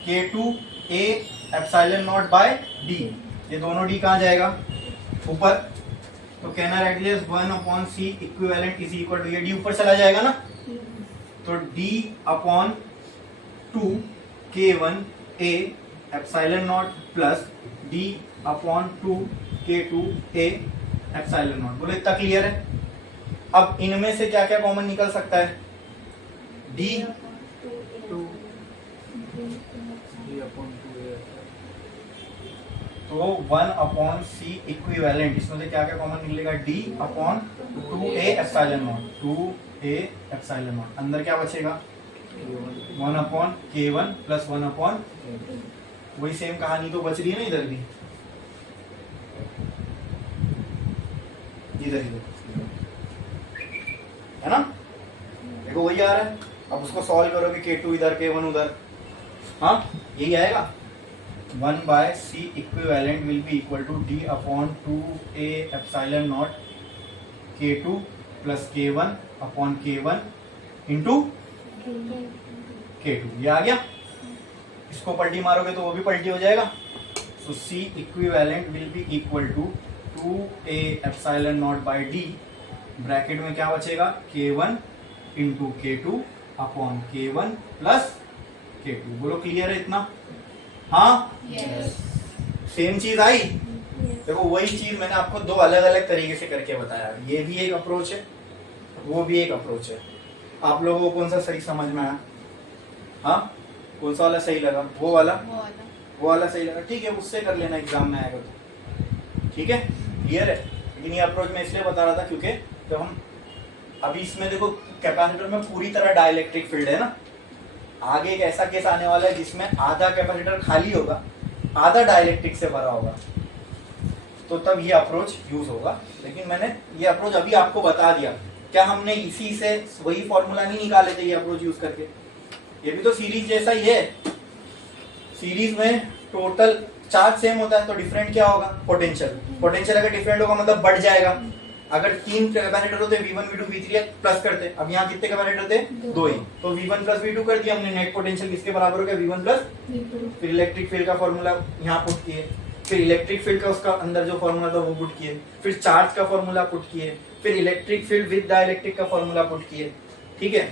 K2 A epsilon naught by D। ये दोनों D कहां जाएगा? ऊपर। तो कहना right is 1/C equivalent is equal to, ये D ऊपर चला जाएगा ना, तो D/2 K1 A epsilon not plus D/2 K2 A epsilon not. बोलो इतना क्लियर है? अब इनमें से क्या क्या कॉमन निकल सकता है? D तो 1/C इक्विवेलेंट, इसमें से क्या क्या कॉमन निकलेगा? D/2A epsilon not, 2A epsilon not. अंदर क्या बचेगा? 1/K1 प्लस 1/, वही सेम कहानी तो बच रही है ना इधर भी। इधर है ना, देखो वही आ रहा है। अब उसको सॉल्व करोगे, K2 इधर K1 उधर, हाँ यही आएगा। 1/C equivalent will be equal to D/2A epsilon naught K2 plus K1/K1 into K2। ये आ गया। इसको पलटी मारोगे तो वो भी पलटी हो जाएगा। तो C equivalent will be equal to 2A epsilon naught by D, bracket में क्या बचेगा? K1 into K2/K1 plus K2। बोलो क्लियर है इतना? हाँ yes. सेम चीज आई। देखो वही चीज मैंने आपको दो अलग अलग तरीके से करके बताया। ये भी एक अप्रोच है, वो भी एक अप्रोच है। आप लोगों को कौन सा सही समझ में आया? हाँ, कौन सा वाला सही लगा? वो वाला सही लगा, ठीक है, उससे कर लेना एग्जाम में आएगा तो, ठीक है, क्लियर है। लेकिन ये अप्रोच मैं इसलिए बता रहा था क्योंकि जब हम अभी इसमें देखो कैपेसिटर में पूरी तरह डाइलेक्ट्रिक फील्ड है ना, आगे एक ऐसा केस आने वाला है जिसमें आधा कैपेसिटर खाली होगा, आधा डाइलेक्ट्रिक से भरा होगा, तो तब ये अप्रोच यूज होगा। लेकिन मैंने ये अप्रोच अभी आपको बता दिया। क्या हमने इसी से वही फॉर्मूला नहीं निकाले थे ये अप्रोच यूज करके? ये भी तो सीरीज जैसा ही है। सीरीज में टोटल चार्ज सेम होता है तो डिफरेंट क्या होगा? पोटेंशियल। पोटेंशियल अगर डिफरेंट होगा मतलब बढ़ जाएगा। अगर 3 कैपेसिटर होते V1 V2 V3 प्लस करते, अब यहाँ कितने कैपेसिटर थे? 2 ही, तो V1 प्लस V2 कर दिया हमने। नेट पोटेंशियल किसके बराबर हो गया? V1 plus V2। फिर इलेक्ट्रिक फील्ड का फॉर्मूला यहाँ पुट किए, फिर इलेक्ट्रिक फील्ड का उसका अंदर जो फॉर्मूला था वो पुट किए, फिर चार्ज का फॉर्मूला पुट किए, फिर इलेक्ट्रिक फील्ड विद डाइलेक्ट्रिक का फॉर्मूला पुट किए। ठीक है,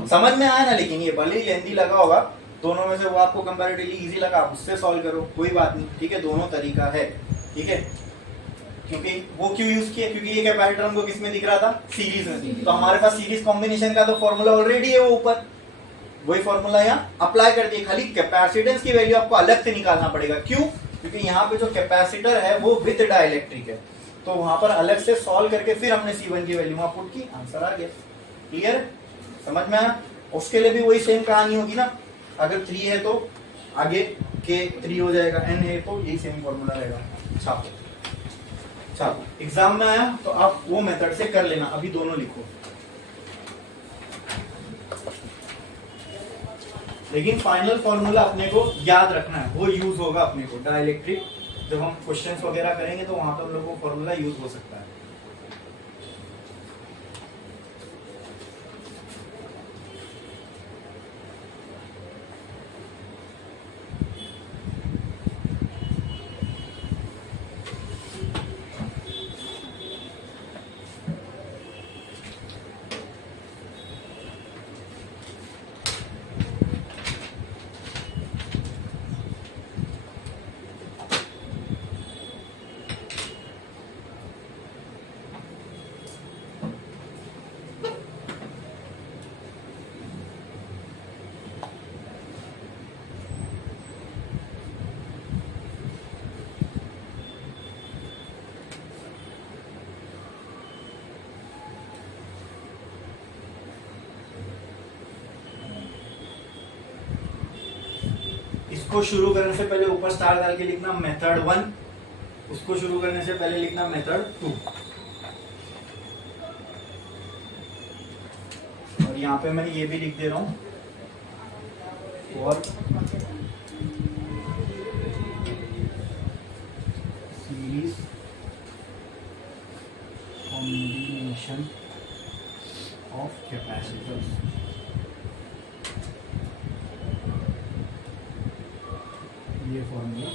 समझ में आया ना? लेकिन ये भले ही लेंथी लगा होगा, दोनों में से वो आपको कंपैरेटिवली इजी लगा, आप उससे सॉल्व करो, कोई बात नहीं। ठीक है, दोनों तरीका है। ठीक है, क्योंकि वो क्यों यूज किया? क्योंकि ये कैपेसिटर हमको किस में दिख रहा था? सीरीज में। तो हमारे पास सीरीज कॉम्बिनेशन का तो फॉर्मूला ऑलरेडी है वो ऊपर, वही फॉर्मूला यहाँ अप्लाई कर दिए। खाली कैपेसिटेंस की वैल्यू आपको अलग से निकालना पड़ेगा। क्यों? क्योंकि यहाँ पे जो कैपेसिटर है वो विद डाइलेक्ट्रिक है, तो वहां पर अलग से सॉल्व करके फिर हमने C1 की वैल्यू वहां पुट की, आंसर आ गया। क्लियर? समझ में आया? उसके लिए भी वही सेम कहानी होगी ना। अगर 3 है तो आगे के 3 हो जाएगा, n है तो यही सेम फॉर्मूला रहेगा। छापो छापो, एग्जाम में आया तो आप वो मेथड से कर लेना। अभी दोनों लिखो, लेकिन फाइनल फॉर्मूला अपने को याद रखना है, वो यूज होगा अपने को डाइलेक्ट्रिक। जब हम क्वेश्चंस वगैरह करेंगे तो वहां पर हम लोग को फॉर्मूला यूज हो सकता है। इसको शुरू करने से पहले ऊपर स्टार डाल के लिखना मेथड 1, उसको शुरू करने से पहले लिखना मेथड 2, और यहाँ पे मैं ये भी लिख दे रहा हूँ for series combination of capacitors. ये फॉर्मूला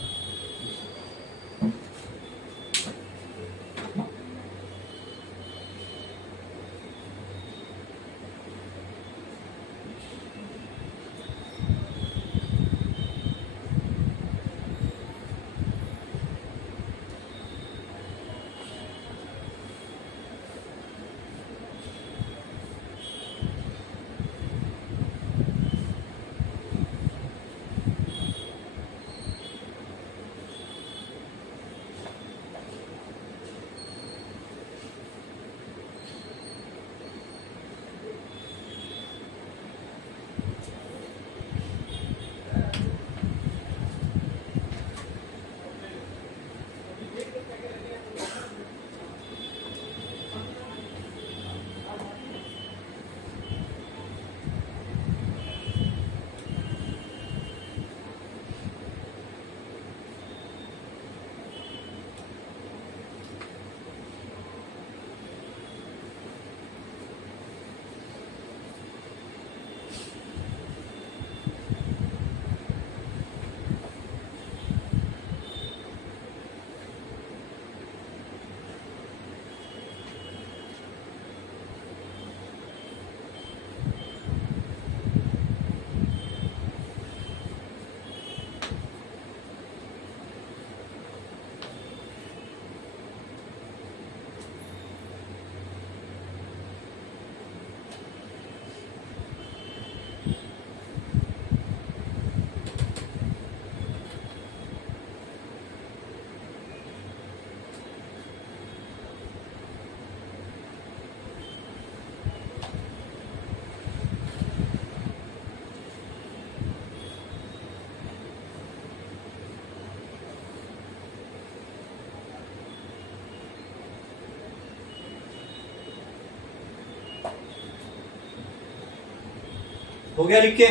हो गया लिख के?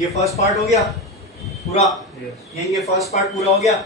ये फर्स्ट पार्ट हो गया पूरा? ये फर्स्ट पार्ट पूरा हो गया?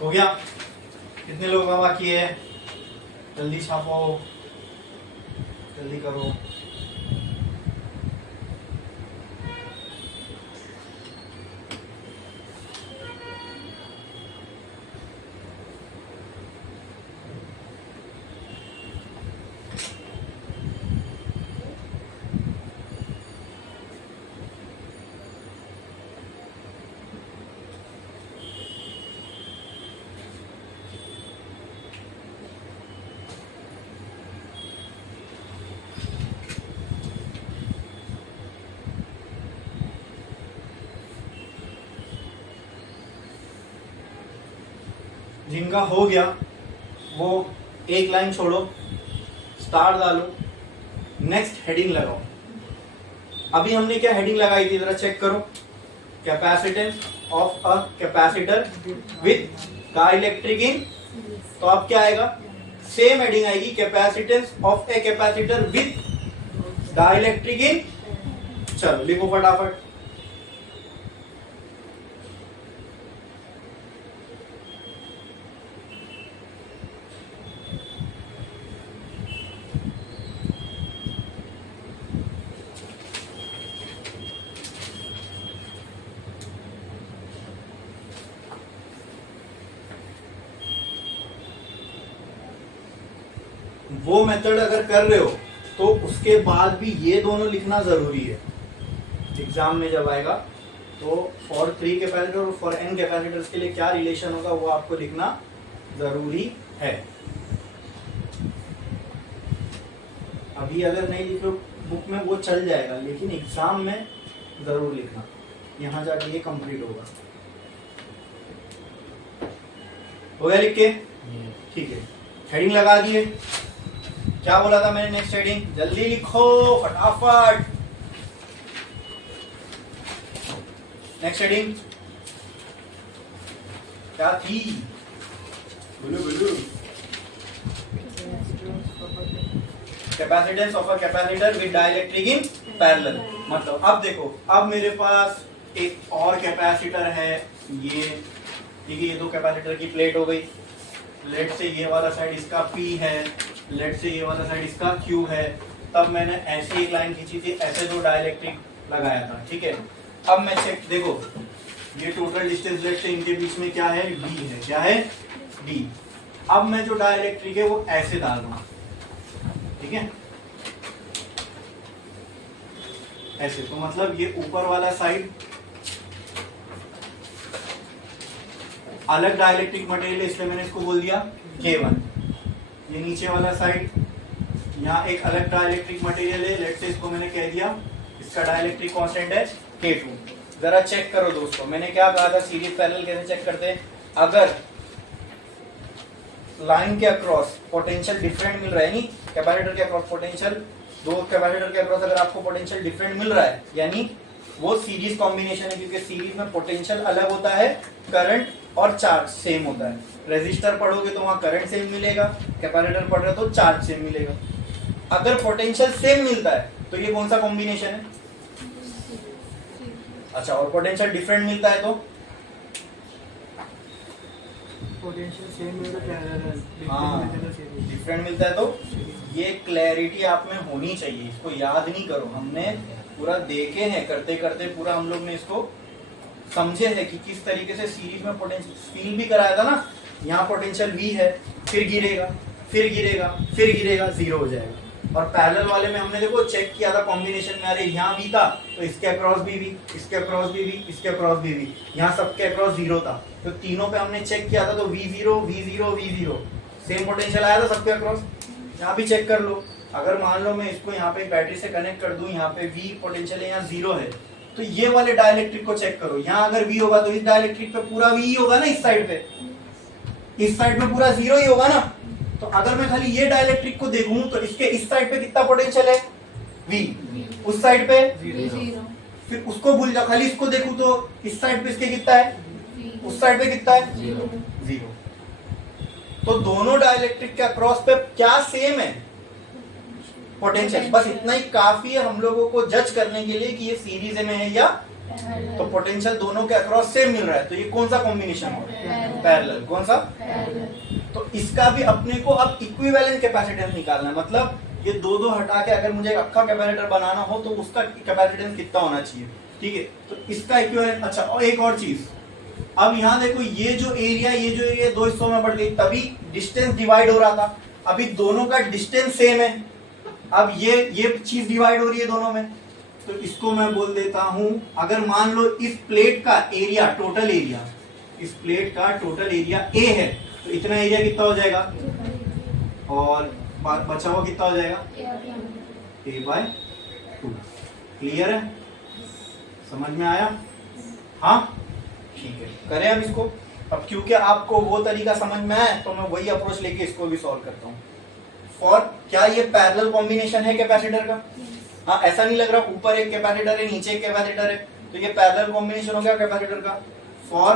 हो गया? कितने लोगों का बाकी है? जल्दी छापो, जल्दी करो। जिनका हो गया वो एक लाइन छोड़ो, स्टार डालो, नेक्स्ट हेडिंग लगाओ। अभी हमने क्या हेडिंग लगाई थी, जरा चेक करो। Capacitance of a capacitor with dielectric in, तो अब क्या आएगा? सेम हेडिंग आएगी, capacitance of a capacitor with dielectric in. चलो लिखो फटाफट। वो मेथड अगर कर रहे हो तो उसके बाद भी ये दोनों लिखना जरूरी है। एग्जाम में जब आएगा तो फॉर 3 कैपेसिटर और फॉर n कैपेसिटर्स के लिए क्या रिलेशन होगा वो आपको लिखना जरूरी है। अभी अगर नहीं लिखो बुक में वो चल जाएगा, लेकिन एग्जाम में जरूर लिखना, यहां जाके ये कंप्लीट होगा। हो गया लिख के? ठीक है, हेडिंग लगा दिए। क्या बोला था मैंने? नेक्स्ट हेडिंग जल्दी लिखो फटाफट। नेक्स्ट हेडिंग क्या थी? बोलो बोलो। Capacitance of a capacitor with dielectric in parallel. मतलब अब देखो, अब मेरे पास एक और कैपेसिटर है, ये ठीक है, ये दो कैपेसिटर की प्लेट हो गई। लेट से ये वाला साइड इसका P है, लेट से ये वाला साइड इसका Q है। तब मैंने ऐसी एक लाइन खींची थी, ऐसे दो डाइलेक्ट्रिक लगाया था, ठीक है। अब मैं चेक, देखो ये टोटल डिस्टेंस लेट से इनके बीच में क्या है, डी है, क्या है, डी। अब मैं जो डाइलेक्ट्रिक है वो ऐसे डाल रहा हूं, ठीक है, ऐसे। तो मतलब ये ऊपर वाला साइड अलग डाइलेक्ट्रिक मटेरियल है, इसलिए मैंने इसको बोल दिया K1। ये नीचे वाला साइड, यहाँ एक अलग डाइलेक्ट्रिक मटेरियल है, लेट से इसको मैंने कह दिया, इसका डाइलेक्ट्रिक कांस्टेंट है K2। जरा चेक करो दोस्तों, मैंने क्या कहा था, सीरीज पैरेलल कैसे चेक करते हैं। अगर लाइन के अक्रॉस पोटेंशियल डिफरेंट मिल रहा है, नहीं कैपेसिटर के अक्रॉस पोटेंशियल, दो कैपेसिटर के अक्रॉस अगर आपको पोटेंशियल डिफरेंट मिल रहा है, यानी वो सीरीज कॉम्बिनेशन है, क्योंकि सीरीज में पोटेंशियल अलग होता है, करंट और चार्ज सेम होता है। रेजिस्टर पढ़ोगे तो वहां करंट सेम मिलेगा, कैपेसिटर पढ़ रहे तो चार्ज सेम मिलेगा। अगर पोटेंशियल सेम मिलता है तो ये कौन सा कॉम्बिनेशन है, अच्छा, और पोटेंशियल डिफरेंट मिलता है तो पोटेंशियल सेम मिलता है, हाँ, डिफरेंट मिलता है तो ये क्लैरिटी आप में होनी चाहिए, इसको याद नहीं करो, हमने पूरा देखे हैं, करते करते पूरा हम लोग ने इसको समझे है कि किस तरीके से सीरीज में पोटेंशियल फील भी कराया था ना। यहाँ पोटेंशियल V है, फिर गिरेगा, फिर गिरेगा, फिर गिरेगा, जीरो हो जाएगा। और पैरेलल वाले में हमने देखो चेक किया था कॉम्बिनेशन में, अरे यहाँ V था तो इसके अक्रॉस भी V, इसके अक्रॉस भी V, इसके अक्रॉस भी V, यहाँ सबके अक्रॉस जीरो था, तो तीनों पे हमने चेक किया था, तो V0 V0 V0 same potential आया था सबके अक्रॉस। यहाँ भी चेक कर लो, अगर मान लो मैं इसको यहाँ पे बैटरी से कनेक्ट कर दूं, यहाँ पे V पोटेंशियल है, यहाँ जीरो है, तो ये वाले डाइलेक्ट्रिक को चेक करो, यहाँ अगर V होगा तो इस डाइलेक्ट्रिक पे पूरा V ही होगा ना, इस साइड पे, इस साइड पे पूरा जीरो ही होगा ना। तो अगर मैं खाली ये डाइलेक्ट्रिक को देखूं तो इसके इस साइड पे कितना पोटेंशियल है, V, उस साइड पे जीरो, फिर उसको भूल जाओ, खाली इसको देखूं तो इस साइड पे इसके कितना है, उस साइड पे कितना है, जीरो। तो दोनों डाइलेक्ट्रिक के अक्रॉस पे क्या सेम है, पोटेंशियल। बस इतना ही काफी है हम लोगों को जज करने के लिए कि ये सीरीज में है या, तो पोटेंशियल दोनों के अक्रॉस सेम मिल रहा है, तो ये कौन सा कॉम्बिनेशन हो, पैरेलल। कौन सा, तो इसका भी अपने को अब इक्विवेलेंट कैपेसिटेंस निकालना है, मतलब ये दो हटा के अगर मुझे अक्खा कैपेसिटर बनाना हो तो उसका कैपेसिटेंस कितना होना चाहिए, ठीक है। तो इसका इक्विवेलेंट, अच्छा, और एक और चीज, अब यहाँ देखो ये जो एरिया दो हिस्सों में बढ़ गई, तभी डिस्टेंस डिवाइड हो रहा था, अभी दोनों का डिस्टेंस सेम है, अब ये चीज डिवाइड हो रही है दोनों में, तो इसको मैं बोल देता हूं, अगर मान लो इस प्लेट का एरिया, टोटल एरिया, इस प्लेट का टोटल एरिया A है, तो इतना एरिया कितना हो जाएगा, और बचा हुआ कितना हो जाएगा, A/2। क्लियर है, समझ में आया, हाँ ठीक है। करें अब इसको, अब क्योंकि आपको वो तरीका समझ में आया तो मैं वही अप्रोच लेके इसको भी सॉल्व करता हूँ। फॉर क्या ये पैरेलल कॉम्बिनेशन है कैपेसिटर का, हाँ, ऐसा नहीं लग रहा ऊपर एक कैपेसिटर है नीचे एक कैपेसिटर है, तो ये पैरेलल कॉम्बिनेशन हो गया कैपेसिटर का। For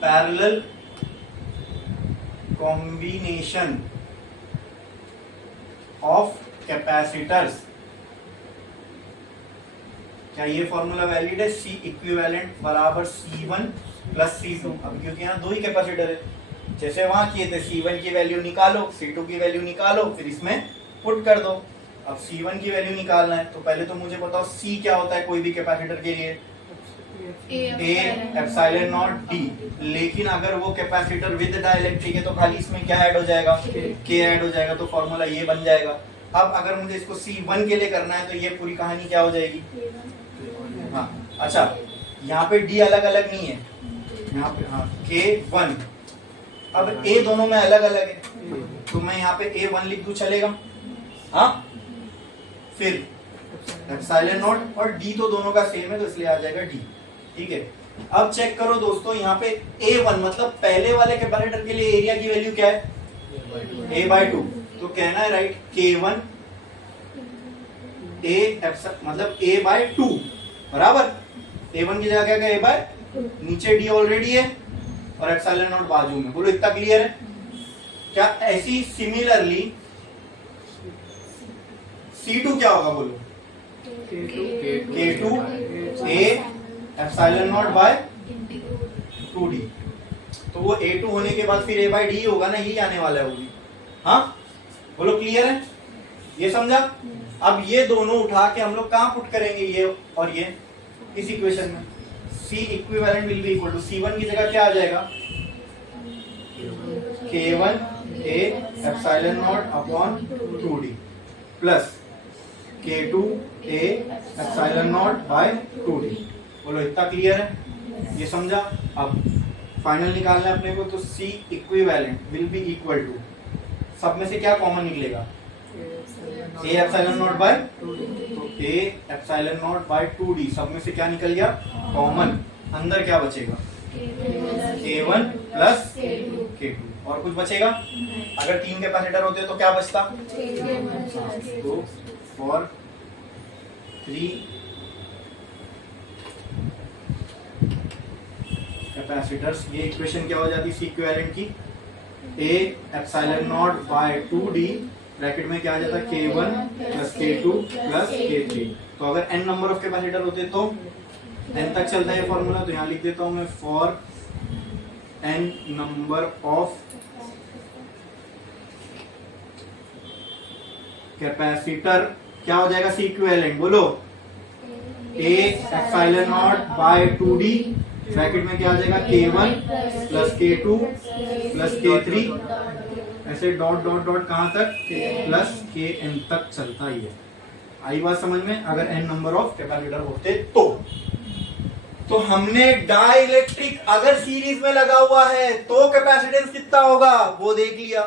parallel combination of capacitors, क्या ये फॉर्मूला वैलिड है, C इक्विवेलेंट बराबर C1 प्लस C2। अब क्योंकि यहाँ दो ही कैपेसिटर है, जैसे वहां किए थे, C1 की वैल्यू निकालो, C2 की वैल्यू निकालो, फिर इसमें पुट कर दो। अब C1 की वैल्यू निकालना है तो पहले तो मुझे बताओ C क्या होता है कोई भी कैपेसिटर के लिए, A एप्सिलॉन नॉट D। लेकिन अगर वो कैपेसिटर विद डाइलेक्ट्रिक है तो खाली इसमें क्या ऐड हो जाएगा, K ऐड हो जाएगा, तो फॉर्मूला ये बन जाएगा। अब अगर मुझे इसको C1 के लिए करना है तो ये पूरी कहानी क्या हो जाएगी, हाँ, अच्छा, यहाँ पे D अलग अलग नहीं है, यहाँ पे हाँ K1, अब A दोनों में अलग अलग है, तो मैं यहाँ पे A1 लिख दूं, चलेगा, हाँ, फिर एप्सिलॉन नॉट, और D तो दोनों का सेम है तो इसलिए आ जाएगा D, ठीक है। अब चेक करो दोस्तों, यहाँ पे A1 मतलब पहले वाले कैपेसिटर के लिए एरिया की वैल्यू क्या है, A/2, तो कहना है राइट K1 मतलब A/2 बराबर, A1 की जगह क्या क्या A/2, नीचे D ऑलरेडी है और एप्सिलॉन नॉट बाजू में, बोलो इतना क्लियर है क्या। ऐसी सिमिलरली C2 क्या होगा बोलो, K2 A epsilon naught by 2D, तो वो A2 होने के बाद फिर A/D होगा ना, यही आने वाला है वो भी, हाँ बोलो क्लियर है, ये समझा। अब ये दोनों उठा के हम लोग कहाँ पुट करेंगे, ये और ये इस इक्वेशन में। C equivalent will be equal to C1 की जगह क्या आ जाएगा, K1 A epsilon not upon 2D plus K2 A epsilon naught by 2D। बोलो इतना क्लियर है, ये समझा। अब फाइनल निकालना है अपने को, तो C equivalent will be equal to, सब में से क्या कॉमन निकलेगा, A एप्सिलॉन नॉट बाय, तो A epsilon naught by 2D, सब में से क्या निकल गया कॉमन, अंदर क्या बचेगा K1 प्लस K2, और कुछ बचेगा। अगर 3 कैपेसिटर होते तो क्या बचता, तो फॉर 3 कैपेसिटर्स, ये इक्वेशन क्या हो जाती है इक्विवेलेंट की, A epsilon naught by 2D bracket में क्या आ जाता है K1 plus K2 plus K3। तो अगर n नंबर ऑफ कैपेसिटर होते तो n तक चलता है ये फॉर्मूला, तो यहाँ लिख देता हूं मैं for n number of capacitor, क्या हो जाएगा C इक्विवेलेंट, बोलो A epsilon naught by 2D bracket में क्या आ जाएगा K1 plus K2 plus K3, ऐसे डॉट डॉट डॉट कहां तक, प्लस Kn तक चलता ही है। आई बात समझ में, अगर n नंबर ऑफ कैपेसिटर होते तो हमने डाइलेक्ट्रिक अगर सीरीज में लगा हुआ है तो कैपेसिटेंस कितना होगा वो देख लिया,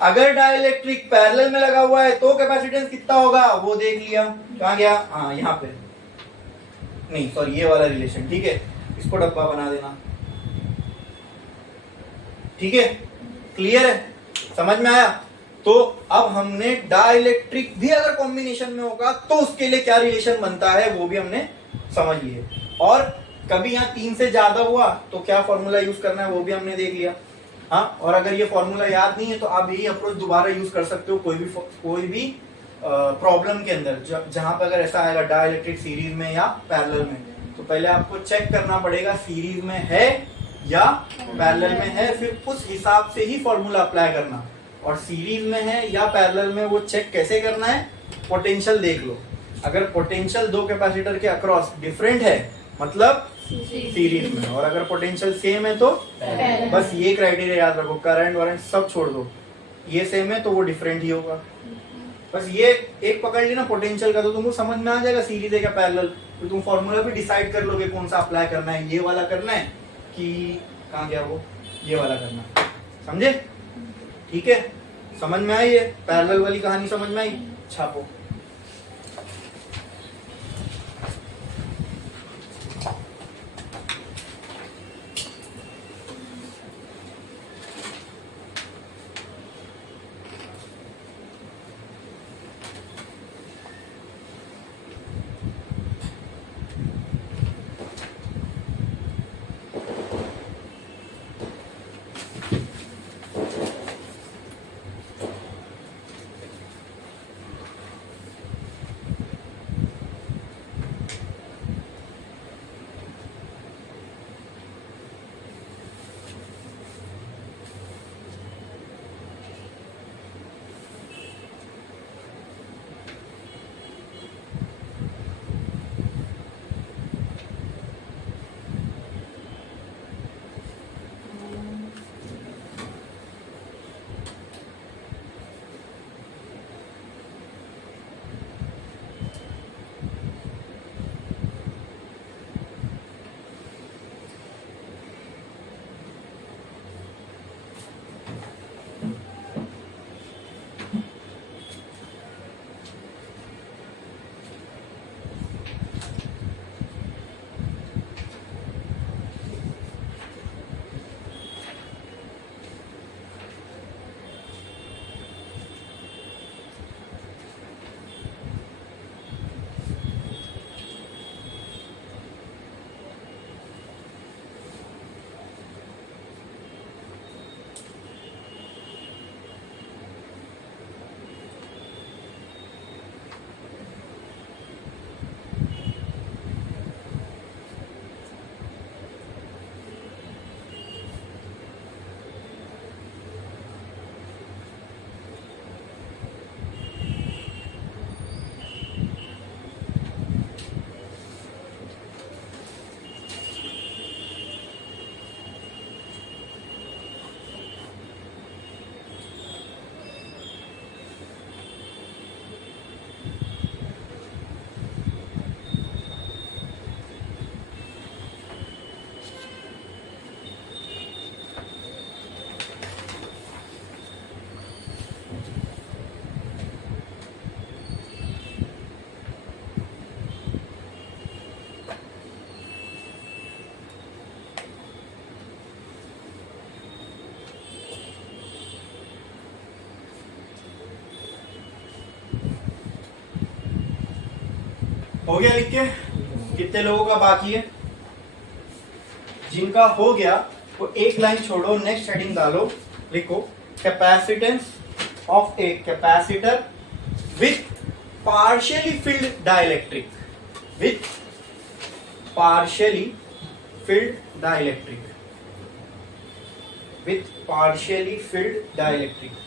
अगर डाइलेक्ट्रिक पैरेलल में लगा हुआ है तो कैपेसिटेंस कितना होगा वो देख लिया। कहां गया, हाँ यहाँ पे, नहीं सॉरी ये वाला रिलेशन, ठीक है, इसको डब्बा बना देना, ठीक है, क्लियर है, समझ में आया। तो अब हमने डाइलेक्ट्रिक भी अगर कॉम्बिनेशन में होगा तो उसके लिए क्या रिलेशन बनता है वो भी हमने समझ लिए, और कभी यहाँ 3 से ज्यादा हुआ तो क्या फॉर्मूला यूज करना है वो भी हमने देख लिया। हाँ, और अगर ये फॉर्मूला याद नहीं है तो आप यही अप्रोच दोबारा यूज कर सकते हो कोई भी प्रॉब्लम के अंदर, जहां पर अगर ऐसा आएगा डाइलेक्ट्रिक सीरीज में या पैरेलल में, तो पहले आपको चेक करना पड़ेगा सीरीज में है या पैरेलल में है, फिर उस हिसाब से ही फॉर्मूला अप्लाई करना। और सीरीज में है या पैरेलल में वो चेक कैसे करना है, पोटेंशियल देख लो, अगर पोटेंशियल दो कैपेसिटर के अक्रॉस डिफरेंट है मतलब सीरीज में, और अगर पोटेंशियल सेम है तो बस ये क्राइटेरिया याद रखो, करंट वारंट सब छोड़ दो, ये सेम है तो वो डिफरेंट ही होगा। बस ये एक पकड़ ली ना पोटेंशियल का, तो तुमको समझ में आ जाएगा सीरीज है क्या पैरेलल, तो तुम फॉर्मूला भी डिसाइड कर लोगे कौन सा अप्लाई करना है, ये वाला करना है कि कहाँ गया वो, ये वाला करना है, समझे, ठीक है, समझ में आई, ये पैरेलल वाली कहानी समझ में आई, छापो। हो गया लिख के? कितने लोगों का बाकी है? जिनका हो गया वो एक लाइन छोड़ो, नेक्स्ट हेडिंग डालो, लिखो capacitance of a capacitor with partially filled dielectric, with partially filled dielectric, with partially filled dielectric,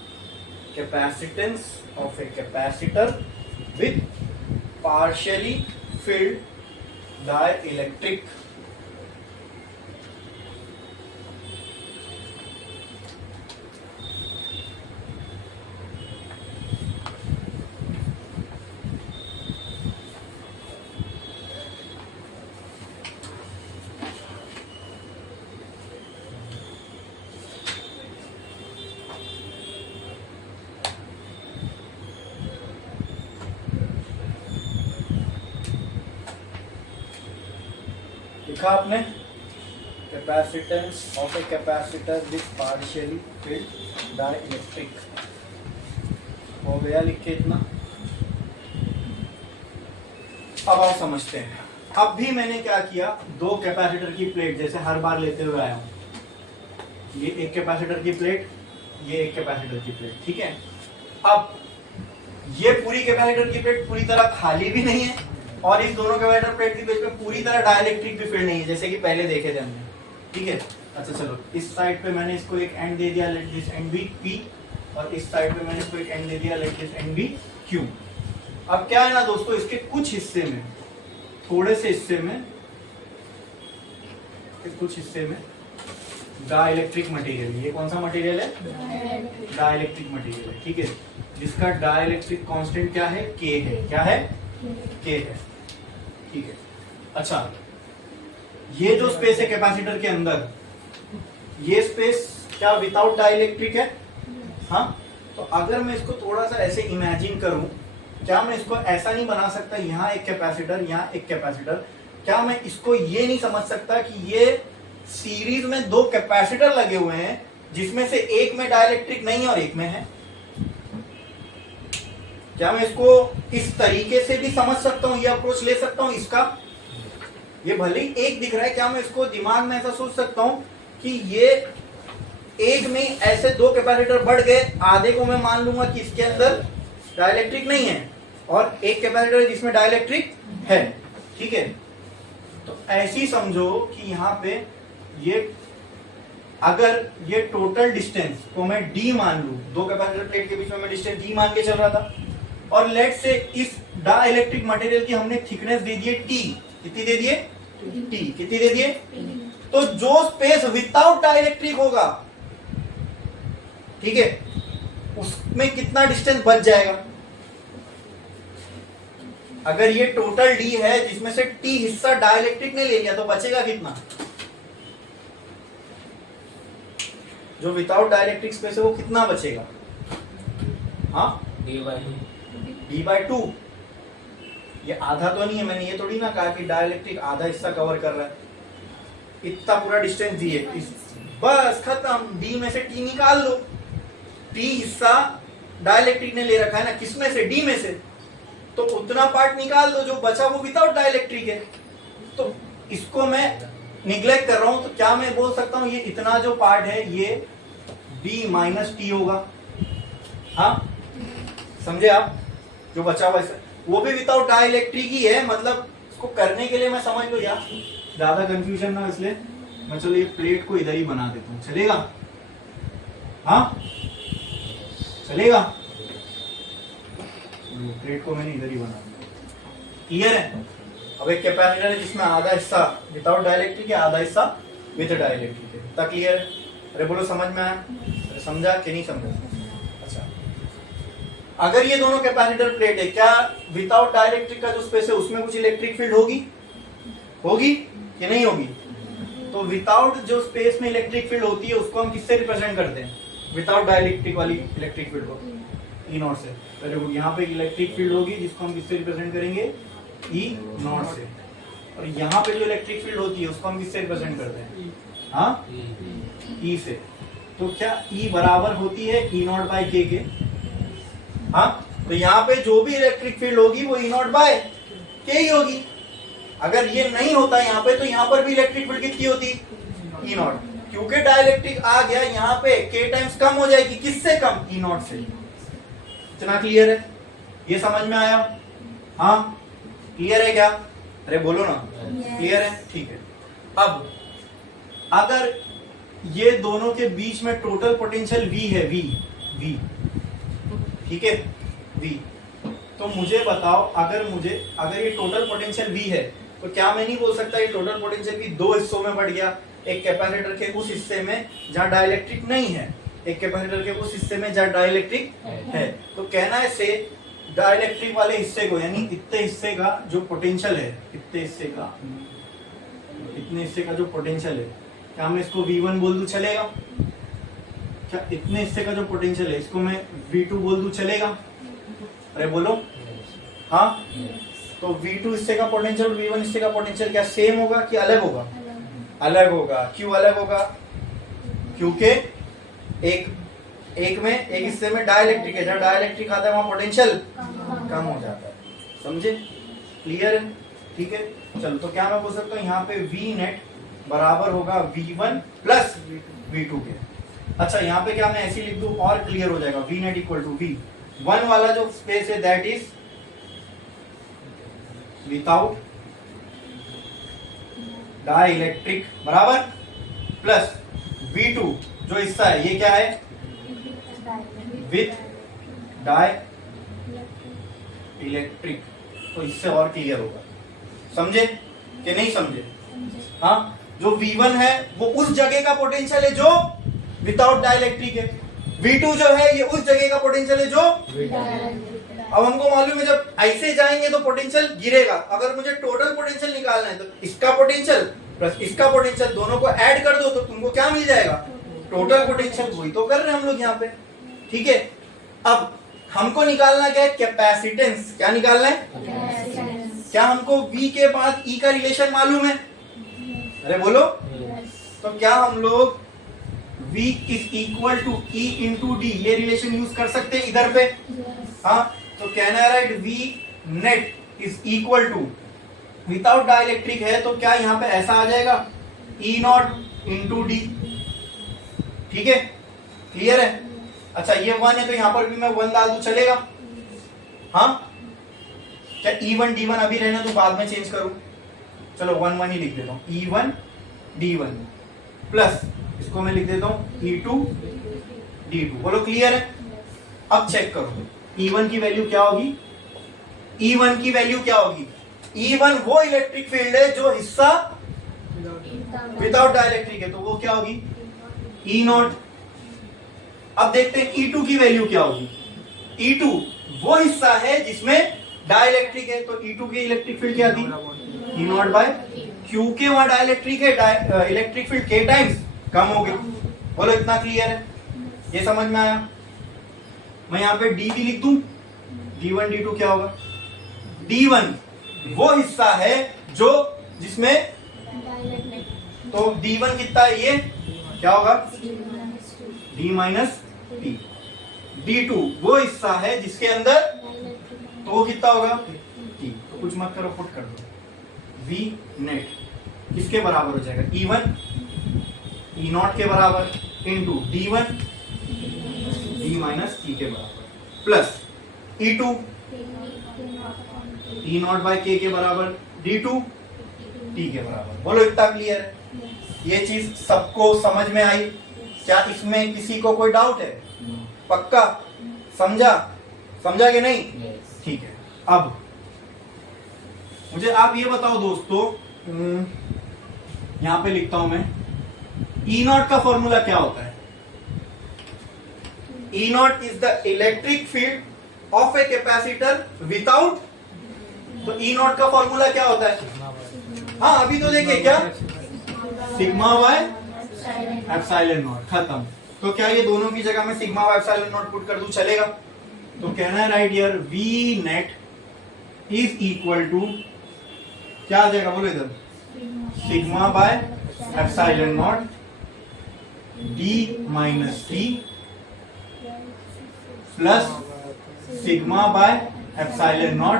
capacitance of a capacitor with partially filled dielectric. लिखा आपने? Capacitance of a capacitor with partially field dielectric. हो गया लिख के इतना? अब आओ समझते हैं। अब भी मैंने क्या किया, दो कैपेसिटर की प्लेट जैसे हर बार लेते हुए आया हूं। ये एक कैपेसिटर की प्लेट, ये एक कैपेसिटर की प्लेट, ठीक है। अब ये पूरी कैपेसिटर की प्लेट पूरी तरह खाली भी नहीं है और इस दोनों कैपेसिटर प्लेट के बीच में पूरी तरह डाइलेक्ट्रिक भी फील्ड नहीं है, जैसे कि पहले देखे थे हमने, ठीक है। अच्छा चलो, इस साइड पे मैंने इसको एक एंड दे दिया, let this end B P, और इस साइड पे मैंने इसको एक एंड दे दिया, let this end B Q. अब क्या है ना दोस्तों, इसके कुछ हिस्से में, थोड़े से हिस्से में, कुछ हिस्से में डाइलेक्ट्रिक मटेरियल, ये कौन सा मटेरियल है? डाइलेक्ट्रिक मटेरियल है, ठीक है, जिसका डाइलेक्ट्रिक कांस्टेंट क्या है? के है। क्या है? के है, ठीक है। अच्छा, ये जो स्पेस है कैपेसिटर के अंदर, ये स्पेस क्या विदाउट डाइलेक्ट्रिक है? हाँ। तो अगर मैं इसको थोड़ा सा ऐसे इमेजिन करूं, क्या मैं इसको ऐसा नहीं बना सकता, यहाँ एक कैपेसिटर, यहाँ एक कैपेसिटर, क्या मैं इसको ये नहीं समझ सकता कि ये सीरीज में दो कैपेसिटर लगे हुए हैं जिसमें से एक में डाइलेक्ट्रिक नहीं है और एक में है? क्या मैं इसको इस तरीके से भी समझ सकता हूं, ये अप्रोच ले सकता हूं इसका? ये भले ही एक दिख रहा है, क्या मैं इसको दिमाग में ऐसा सोच सकता हूं कि ये एक में ऐसे दो कैपेसिटर बढ़ गए, आधे को मैं मान लूंगा कि इसके अंदर डाइलेक्ट्रिक नहीं है और एक कैपेसिटर जिसमें डाइलेक्ट्रिक है, ठीक है। तो ऐसी समझो कि यहाँ पे ये, अगर ये टोटल डिस्टेंस को मैं d मान लूं, दो कैपेसिटर प्लेट के बीच में मैं डिस्टेंस d मान के चल रहा था, और लेट से इस डाइलेक्ट्रिक मटेरियल की हमने थिकनेस दे दी है t, कितनी दे दिए? t, कितनी दे दिए? तो जो स्पेस विदाउट डाइलेक्ट्रिक होगा, ठीक है, उसमें कितना डिस्टेंस बच जाएगा? अगर ये टोटल d है जिसमें से t हिस्सा डाइलेक्ट्रिक ने ले लिया तो बचेगा कितना? जो विदाउट डाइलेक्ट्रिक स्पेस है वो कितना बचेगा? हाँ, d/2। ये आधा तो नहीं है, मैंने ये थोड़ी ना कहा कि डाइलेक्ट्रिक आधा हिस्सा कवर कर रहा है, इतना पूरा डिस्टेंस दिए, बस खत्म। d में से t निकाल लो, t हिस्सा डाइलेक्ट्रिक ने ले रखा है ना, किसमें से? d में से, तो उतना पार्ट निकाल दो, जो बचा वो विदाउट डाइलेक्ट्रिक है। तो इसको मैं निग्लेक्ट कर रहा हूं, तो क्या मैं बोल सकता हूं ये इतना जो पार्ट है ये d माइनस टी होगा? हाँ, समझे आप? जो बचा हुआ है वो भी विदाउट डाइलेक्ट्रिक ही है, मतलब इसको करने के लिए मैं समझ लो यार, ज्यादा कंफ्यूजन ना, इसलिए मैं चलो ये प्लेट को इधर ही बना देता हूं, चलेगा? हाँ चलेगा, प्लेट को मैंने इधर ही बना दिया, क्लियर है? अब एक कैपेसिटर है जिसमें आधा हिस्सा विदाउट डाइलेक्ट्रिक है, आधा हिस्सा विद डाइलेक्ट्रिक है, तक क्लियर है? अरे बोलो समझ में आया? समझा कि नहीं समझा? अच्छा, अगर ये दोनों कैपेसिटर प्लेट है, क्या विदाउट डाइलेक्ट्रिक का जो स्पेस है उसमें कुछ इलेक्ट्रिक फील्ड होगी? होगी कि नहीं होगी? तो विदाउट जो स्पेस में इलेक्ट्रिक फील्ड होती है उसको हम किससे रिप्रेजेंट करते हैं? विदाउट डाइलेक्ट्रिक वाली इलेक्ट्रिक फील्ड को ई नॉट से। पहले यहाँ पे इलेक्ट्रिक फील्ड होगी जिसको हम किससे रिप्रेजेंट करेंगे? ई नॉट से। और यहाँ पे जो इलेक्ट्रिक फील्ड होती है उसको हम किससे रिप्रेजेंट करते हैं? हाँ, ई से। तो क्या ई बराबर होती है ई नॉट बाय के? हाँ, तो यहाँ पे जो भी इलेक्ट्रिक फील्ड होगी वो ई नॉट बाय के ही होगी। अगर ये नहीं होता यहाँ पे तो यहाँ पर भी इलेक्ट्रिक फील्ड कितनी होती, ई नॉट। क्योंकि डाइलेक्ट्रिक आ गया यहाँ पे के टाइम्स कम हो जाएगी, किससे कम, ई नॉट से। इतना क्लियर है, ये समझ में आया? हाँ क्लियर है क्या? अरे बोलो ना, क्लियर है? ठीक है। अब अगर ये दोनों के बीच में टोटल पोटेंशियल V है, V, ठीक है, V, तो मुझे बताओ अगर ये टोटल पोटेंशियल V है तो क्या मैं नहीं बोल सकता ये टोटल पोटेंशियल V दो हिस्सों में बढ़ गया, एक कैपेसिटर के उस हिस्से में जहां डाइलेक्ट्रिक नहीं है, एक कैपेसिटर के उस हिस्से में जहां डाइलेक्ट्रिक है। तो कहना है से डाइलेक्ट्रिक वाले हिस्से को, यानी इतने हिस्से का जो पोटेंशियल है, इतने हिस्से का जो पोटेंशियल है, क्या मैं इसको V1 बोल दूं चलेगा? क्या इतने हिस्से का जो पोटेंशियल है इसको मैं V2 बोल दूं चलेगा? अरे बोलो हाँ। तो V2 हिस्से का पोटेंशियल, V1 हिस्से का पोटेंशियल क्या सेम होगा कि अलग होगा? अलग होगा। क्यों अलग होगा? क्योंकि एक हिस्से में डाइलेक्ट्रिक है, जहां डाइलेक्ट्रिक आता है वहां पोटेंशियल कम हो जाता है। समझे? क्लियर है? ठीक है, चलो तो क्या मैं बोल सकता हूँ यहाँ पे V नेट बराबर होगा V1 प्लस V2 के। अच्छा यहाँ पे क्या मैं ऐसे लिख दूं और क्लियर हो जाएगा, V net equal to V1 वाला जो स्पेस है दैट इज विदाउट डाइलेक्ट्रिक बराबर प्लस V2 जो हिस्सा है ये क्या है, विथ डाई इलेक्ट्रिक। तो इससे और क्लियर होगा। समझे कि नहीं समझे? हाँ, जो V1 है वो उस जगह का पोटेंशियल है जो विदाउट डाइलेक्ट्रिक है, V2 जो है ये उस जगह का पोटेंशियल है जो। अब हमको मालूम है जब ऐसे जाएंगे तो पोटेंशियल गिरेगा। अगर मुझे टोटल पोटेंशियल निकालना है तो इसका पोटेंशियल प्लस इसका पोटेंशियल दोनों को ऐड कर दो तो तुमको क्या मिल जाएगा, टोटल पोटेंशियल। वही तो कर रहे हैं हम लोग यहाँ पे। ठीक है, अब हमको निकालना क्या है, कैपेसिटेंस। क्या निकालना है? क्या हमको V के बाद E का रिलेशन मालूम है? अरे बोलो। तो क्या हम लोग V is equal to E into D ये रिलेशन यूज कर सकते हैं इधर पे? हाँ, तो कहना है right V net is equal to, without dielectric है तो क्या यहाँ पे ऐसा आ जाएगा, E नॉट इंटू डी। ठीक है, क्लियर है? अच्छा ये 1 है तो यहाँ पर भी मैं 1 डाल दूं चलेगा? हाँ, क्या E1 D1 अभी रहना तो बाद में चेंज करूं? चलो 1 ही लिख देता हूं, E1 D1 प्लस इसको मैं लिख देता हूं E2 D2। बोलो क्लियर है? अब चेक करो E1 की वैल्यू क्या होगी, E1 की वैल्यू क्या होगी? E1 वो इलेक्ट्रिक फील्ड है जो हिस्सा विदाउट डाइलेक्ट्रिक है, तो वो क्या होगी, E नॉट। अब देखते हैं E2 की वैल्यू क्या होगी। E2 वो हिस्सा है जिसमें डाइलेक्ट्रिक है, तो E2 की इलेक्ट्रिक फील्ड क्या थी, E नॉट बाय, क्योंकि वहां डाइलेक्ट्रिक है इलेक्ट्रिक फील्ड K टाइम्स कम हो गई। बोलो इतना क्लियर है? ये समझ में आया? मैं यहाँ पे D भी लिख दूं, D1 D2 क्या होगा, D1 वो हिस्सा है जो जिसमें, तो D1 कितना है, ये क्या होगा, D माइनस T। D2 वो हिस्सा है जिसके अंदर, तो वो कितना होगा, T। तो कुछ मत करो, पुट कर दो, V नेट किसके बराबर हो जाएगा, E1 E नॉट के बराबर into D1 D minus T के बराबर plus E2 E naught by K के बराबर D2 T के बराबर। बोलो इतना क्लियर है? ये चीज सबको समझ में आई? क्या इसमें किसी को कोई डाउट है? पक्का समझा? समझा कि नहीं? ठीक है, अब मुझे आप ये बताओ दोस्तों, यहां पे लिखता हूं मैं, E नॉट का फॉर्मूला क्या होता है? E not is the electric field of a capacitor without, तो E नॉट का फॉर्मूला क्या होता है? हाँ अभी तो देखिए, क्या, सिग्मा बाय एप्सिलॉन नॉट, खत्म। तो क्या ये दोनों की जगह में sigma by epsilon naught put कर दूं चलेगा? तो कहना है right here V net is equal to, क्या आ जाएगा बोलो इधर, sigma by epsilon naught D minus T plus sigma by epsilon naught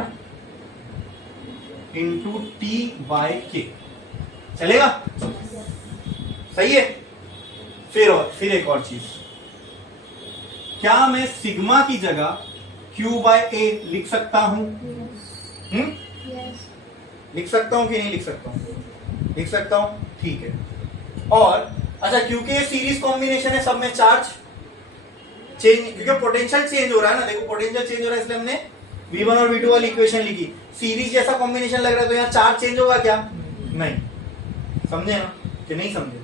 into T by K. चलेगा? सही है। फिर एक और चीज, क्या मैं सिग्मा की जगह Q बाय ए लिख सकता हूं? लिख सकता हूं कि नहीं लिख सकता हूं? लिख सकता हूं, ठीक है। और अच्छा, क्योंकि ये सीरीज कॉम्बिनेशन है, सब में चार्ज चेंज, क्योंकि पोटेंशियल चेंज हो रहा है ना, देखो पोटेंशियल चेंज हो रहा है, इसलिए हमने V1 और V2 वाली इक्वेशन लिखी। सीरीज जैसा कॉम्बिनेशन लग रहा है तो यहाँ चार्ज चेंज होगा क्या? नहीं। समझे ना कि नहीं समझे?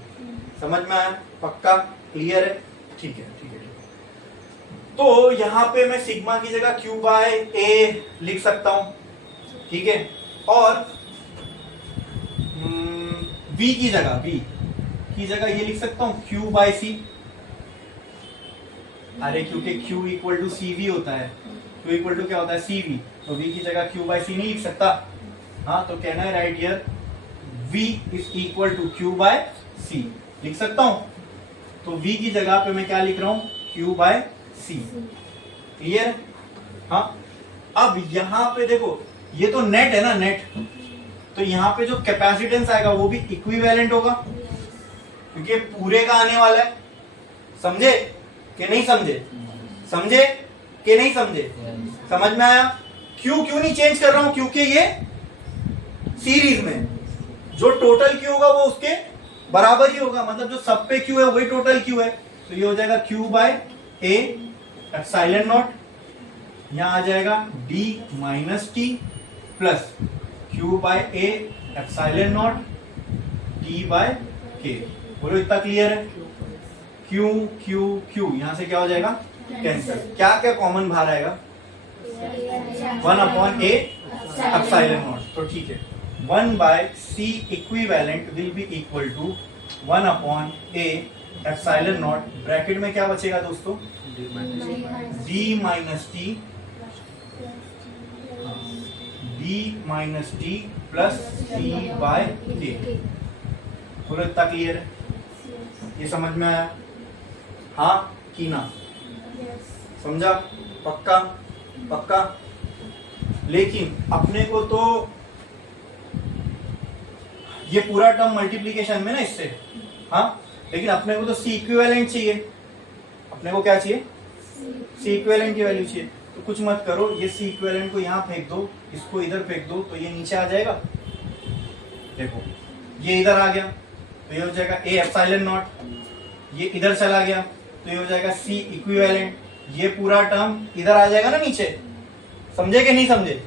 समझ में आया? पक्का क्लियर है? ठीक है, ठीक है, ठीक है। तो यहाँ पे मैं सिग्मा की जगह Q बाय ए लिख सकता हूं, ठीक है। और V की जगह ये लिख सकता हूं Q बाय सी। अरे क्योंकि Q इक्वल टू CV होता है, Q इक्वल टू क्या होता है? CV। तो V की जगह Q बाय सी नहीं लिख सकता। हाँ, तो कहना है right here V is equal to Q by C. लिख सकता हूं। तो V की जगह पे मैं क्या लिख रहा हूं? Q by C. क्लियर? हाँ। अब यहां पे देखो, ये तो नेट है ना, नेट। तो यहाँ पे जो कैपेसिटेंस आएगा वो भी इक्विवेलेंट होगा, क्योंकि पूरे का आने वाला है। समझे कि नहीं समझे? समझे कि नहीं समझे? समझ में आया? क्यों नहीं चेंज कर रहा हूं? क्योंकि ये सीरीज में जो टोटल क्यू होगा वो उसके बराबर ही होगा, मतलब जो सब पे क्यू है वही टोटल क्यू है। तो ये हो जाएगा Q by A epsilon naught, यहां आ जाएगा D minus T plus Q by A epsilon naught T by K. बोलो इतना क्लियर है? Q Q Q यहां से क्या हो जाएगा? कैंसिल। क्या क्या कॉमन बाहर आएगा? 1 अपॉन ए एप्सिलॉन नॉट। तो ठीक है, 1 by C equivalent will be equal to 1 upon A epsilon naught. Bracket में क्या बचेगा दोस्तों? D minus T, D minus T plus T by K. बोलो इतना क्लियर है? ये समझ में आया? हाँ कि ना? समझा? पक्का? पक्का? लेकिन अपने को तो ये पूरा टर्म मल्टीप्लीकेशन में ना इससे, हाँ, लेकिन अपने को तो सी इक्विवेलेंट चाहिए। अपने को क्या चाहिए? सी इक्विवेलेंट की वैल्यू चाहिए। तो कुछ मत करो, ये सी इक्विवेलेंट को यहाँ फेंक दो, इसको इधर फेंक दो, तो ये नीचे आ जाएगा। देखो ये इधर आ गया तो ये हो जाएगा ए एप्सिलॉन नॉट, ये इधर चला गया तो ये हो जाएगा सी इक्विवेलेंट। ये पूरा टर्म इधर आ जाएगा ना नीचे। समझे कि नहीं समझे?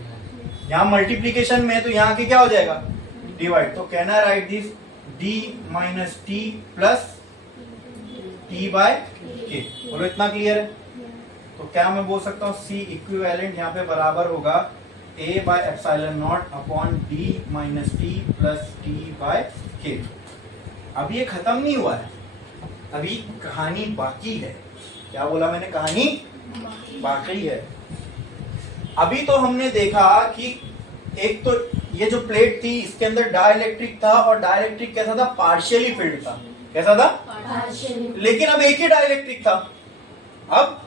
यहाँ मल्टीप्लीकेशन में तो यहाँ के क्या हो जाएगा? डिवाइड। तो कहना है right this D minus T plus T by K. बोलो इतना क्लियर है? तो क्या मैं बोल सकता हूँ सी इक्विवेलेंट यहाँ पे बराबर होगा A by epsilon not upon D minus T plus T by K. अभी ये खत्म नहीं हुआ है, अभी कहानी बाकी है। क्या बोला मैंने? कहानी बाकी है। अभी तो हमने देखा कि एक तो ये जो प्लेट थी इसके अंदर डाइलेक्ट्रिक था, और डाइलेक्ट्रिक कैसा था? पार्शियली फिल्ड था। कैसा था? पार्शियली। लेकिन अब एक ही डाइलेक्ट्रिक था। अब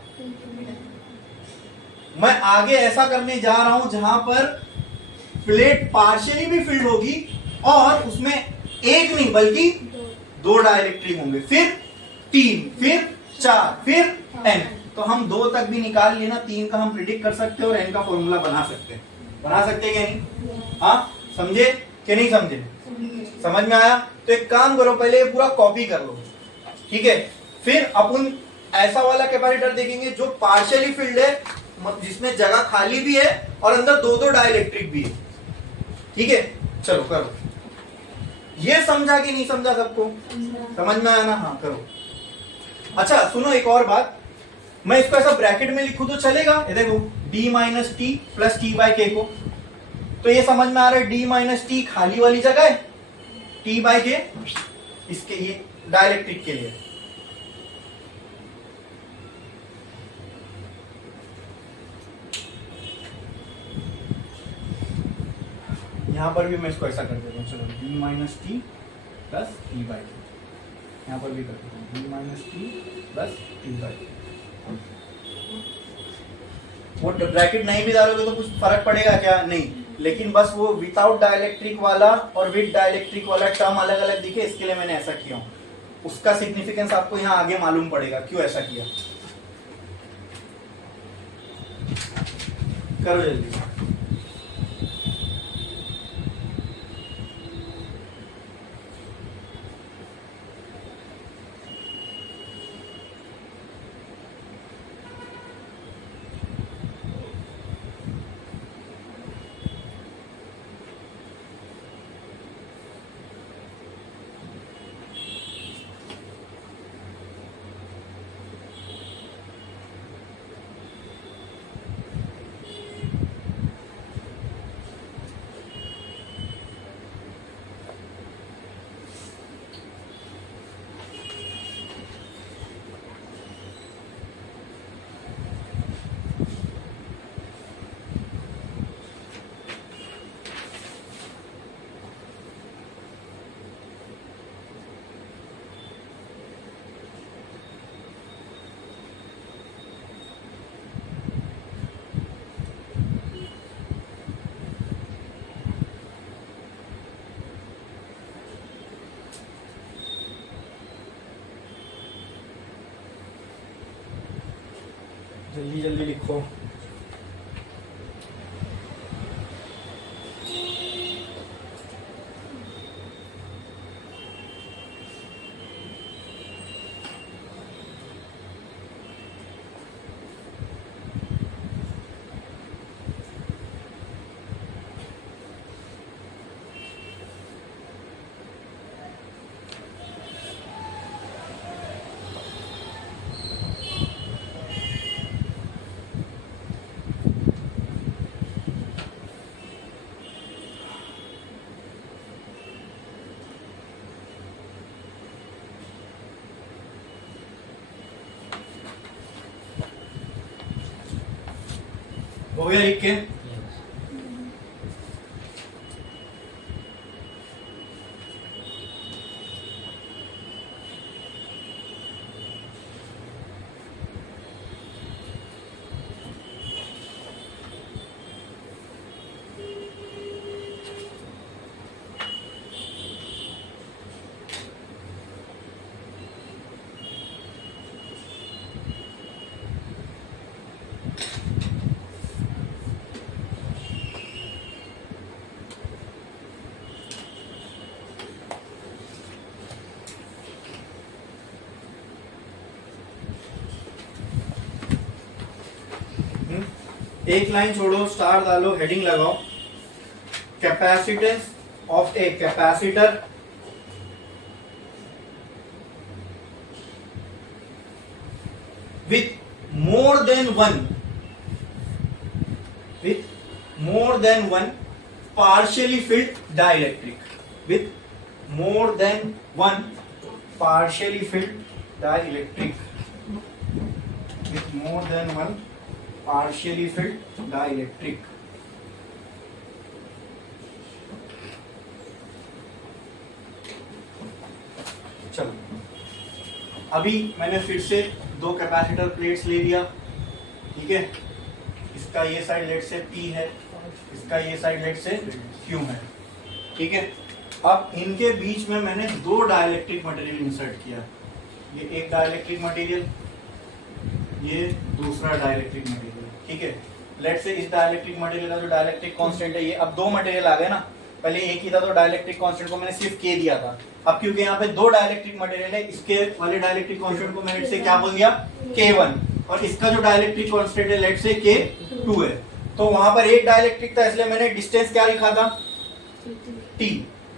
मैं आगे ऐसा करने जा रहा हूं जहां पर प्लेट पार्शियली भी फिल्ड होगी और उसमें एक नहीं बल्कि दो डाइलेक्ट्रिक होंगे, फिर 3, फिर 4, फिर n। तो हम 2 तक भी निकाल लिए ना, 3 का हम प्रिडिक्ट कर सकते हैं और n का फॉर्मूला बना सकते हैं। बना सकते हैं क्या नहीं? हाँ, समझे कि नहीं समझे? समझ में आया? तो एक काम करो, पहले ये पूरा कॉपी कर लो, ठीक है? फिर अपन ऐसा वाला कैपेसिटर देखेंगे जो पार्शियली फिल्ड है, जिसमें जगह खाली भी है और अंदर 2 डाइलेक्ट्रिक भी है। ठीक है, चलो करो। ये समझा कि नहीं समझा? सबको समझ में आया ना? हाँ करो। अच्छा सुनो, एक और बात, मैं इसको ऐसा ब्रैकेट में लिखूं तो चलेगा? ये देखो D minus T plus T by K को, तो ये समझ में आ रहा है D माइनस टी खाली वाली जगह है, T बाय के इसके ये डाइलेक्ट्रिक के लिए। यहां पर भी मैं इसको ऐसा कर देता हूं, चलो D minus T plus T by K, यहां पर भी कर देता हूं D minus T plus T by K. वो ब्रैकेट नहीं भी डालोगे तो कुछ फर्क पड़ेगा क्या? नहीं। लेकिन बस वो विदाउट डाइलेक्ट्रिक वाला और विद डाइलेक्ट्रिक वाला टर्म अलग अलग दिखे, इसके लिए मैंने ऐसा किया हूं। उसका सिग्निफिकेंस आपको यहाँ आगे मालूम पड़ेगा क्यों ऐसा किया। करो जल्दी। जल्दी जल्दी लिखो। हो गया लिख के? एक लाइन छोड़ो, स्टार डालो, हेडिंग लगाओ। Capacitance of a capacitor with more than one partially filled dielectric, with more than one partially filled dielectric, with more than one partially filled dielectric। चलो, अभी मैंने फिर से दो कैपेसिटर प्लेट्स ले लिया, ठीक है। इसका ये साइड लेट से P है, इसका ये साइड लेट से Q है, ठीक है। अब इनके बीच में मैंने दो डाइलेक्ट्रिक मटेरियल इंसर्ट किया। ये एक डाइलेक्ट्रिक मटेरियल, ये दूसरा डाइलेक्ट्रिक मटेरियल, ठीक है। लेट से इस डाइलेक्ट्रिक मटेरियल का जो डाइलेक्ट्रिक कांस्टेंट है, ये अब दो मटेरियल आ गए ना। पहले एक ही था तो डाइलेक्ट्रिक कांस्टेंट को मैंने सिर्फ K दिया था। अब क्योंकि यहाँ पे दो डाइलेक्ट्रिक मटेरियल है, इसके वाले डाइलेक्ट्रिक कांस्टेंट को मैंने से क्या बोल दिया, K1, और इसका जो डाइलेक्ट्रिक कांस्टेंट है लेट से K2 है। तो वहां पर एक डाइलेक्ट्रिक था, इसलिए मैंने डिस्टेंस क्या लिखा था, T।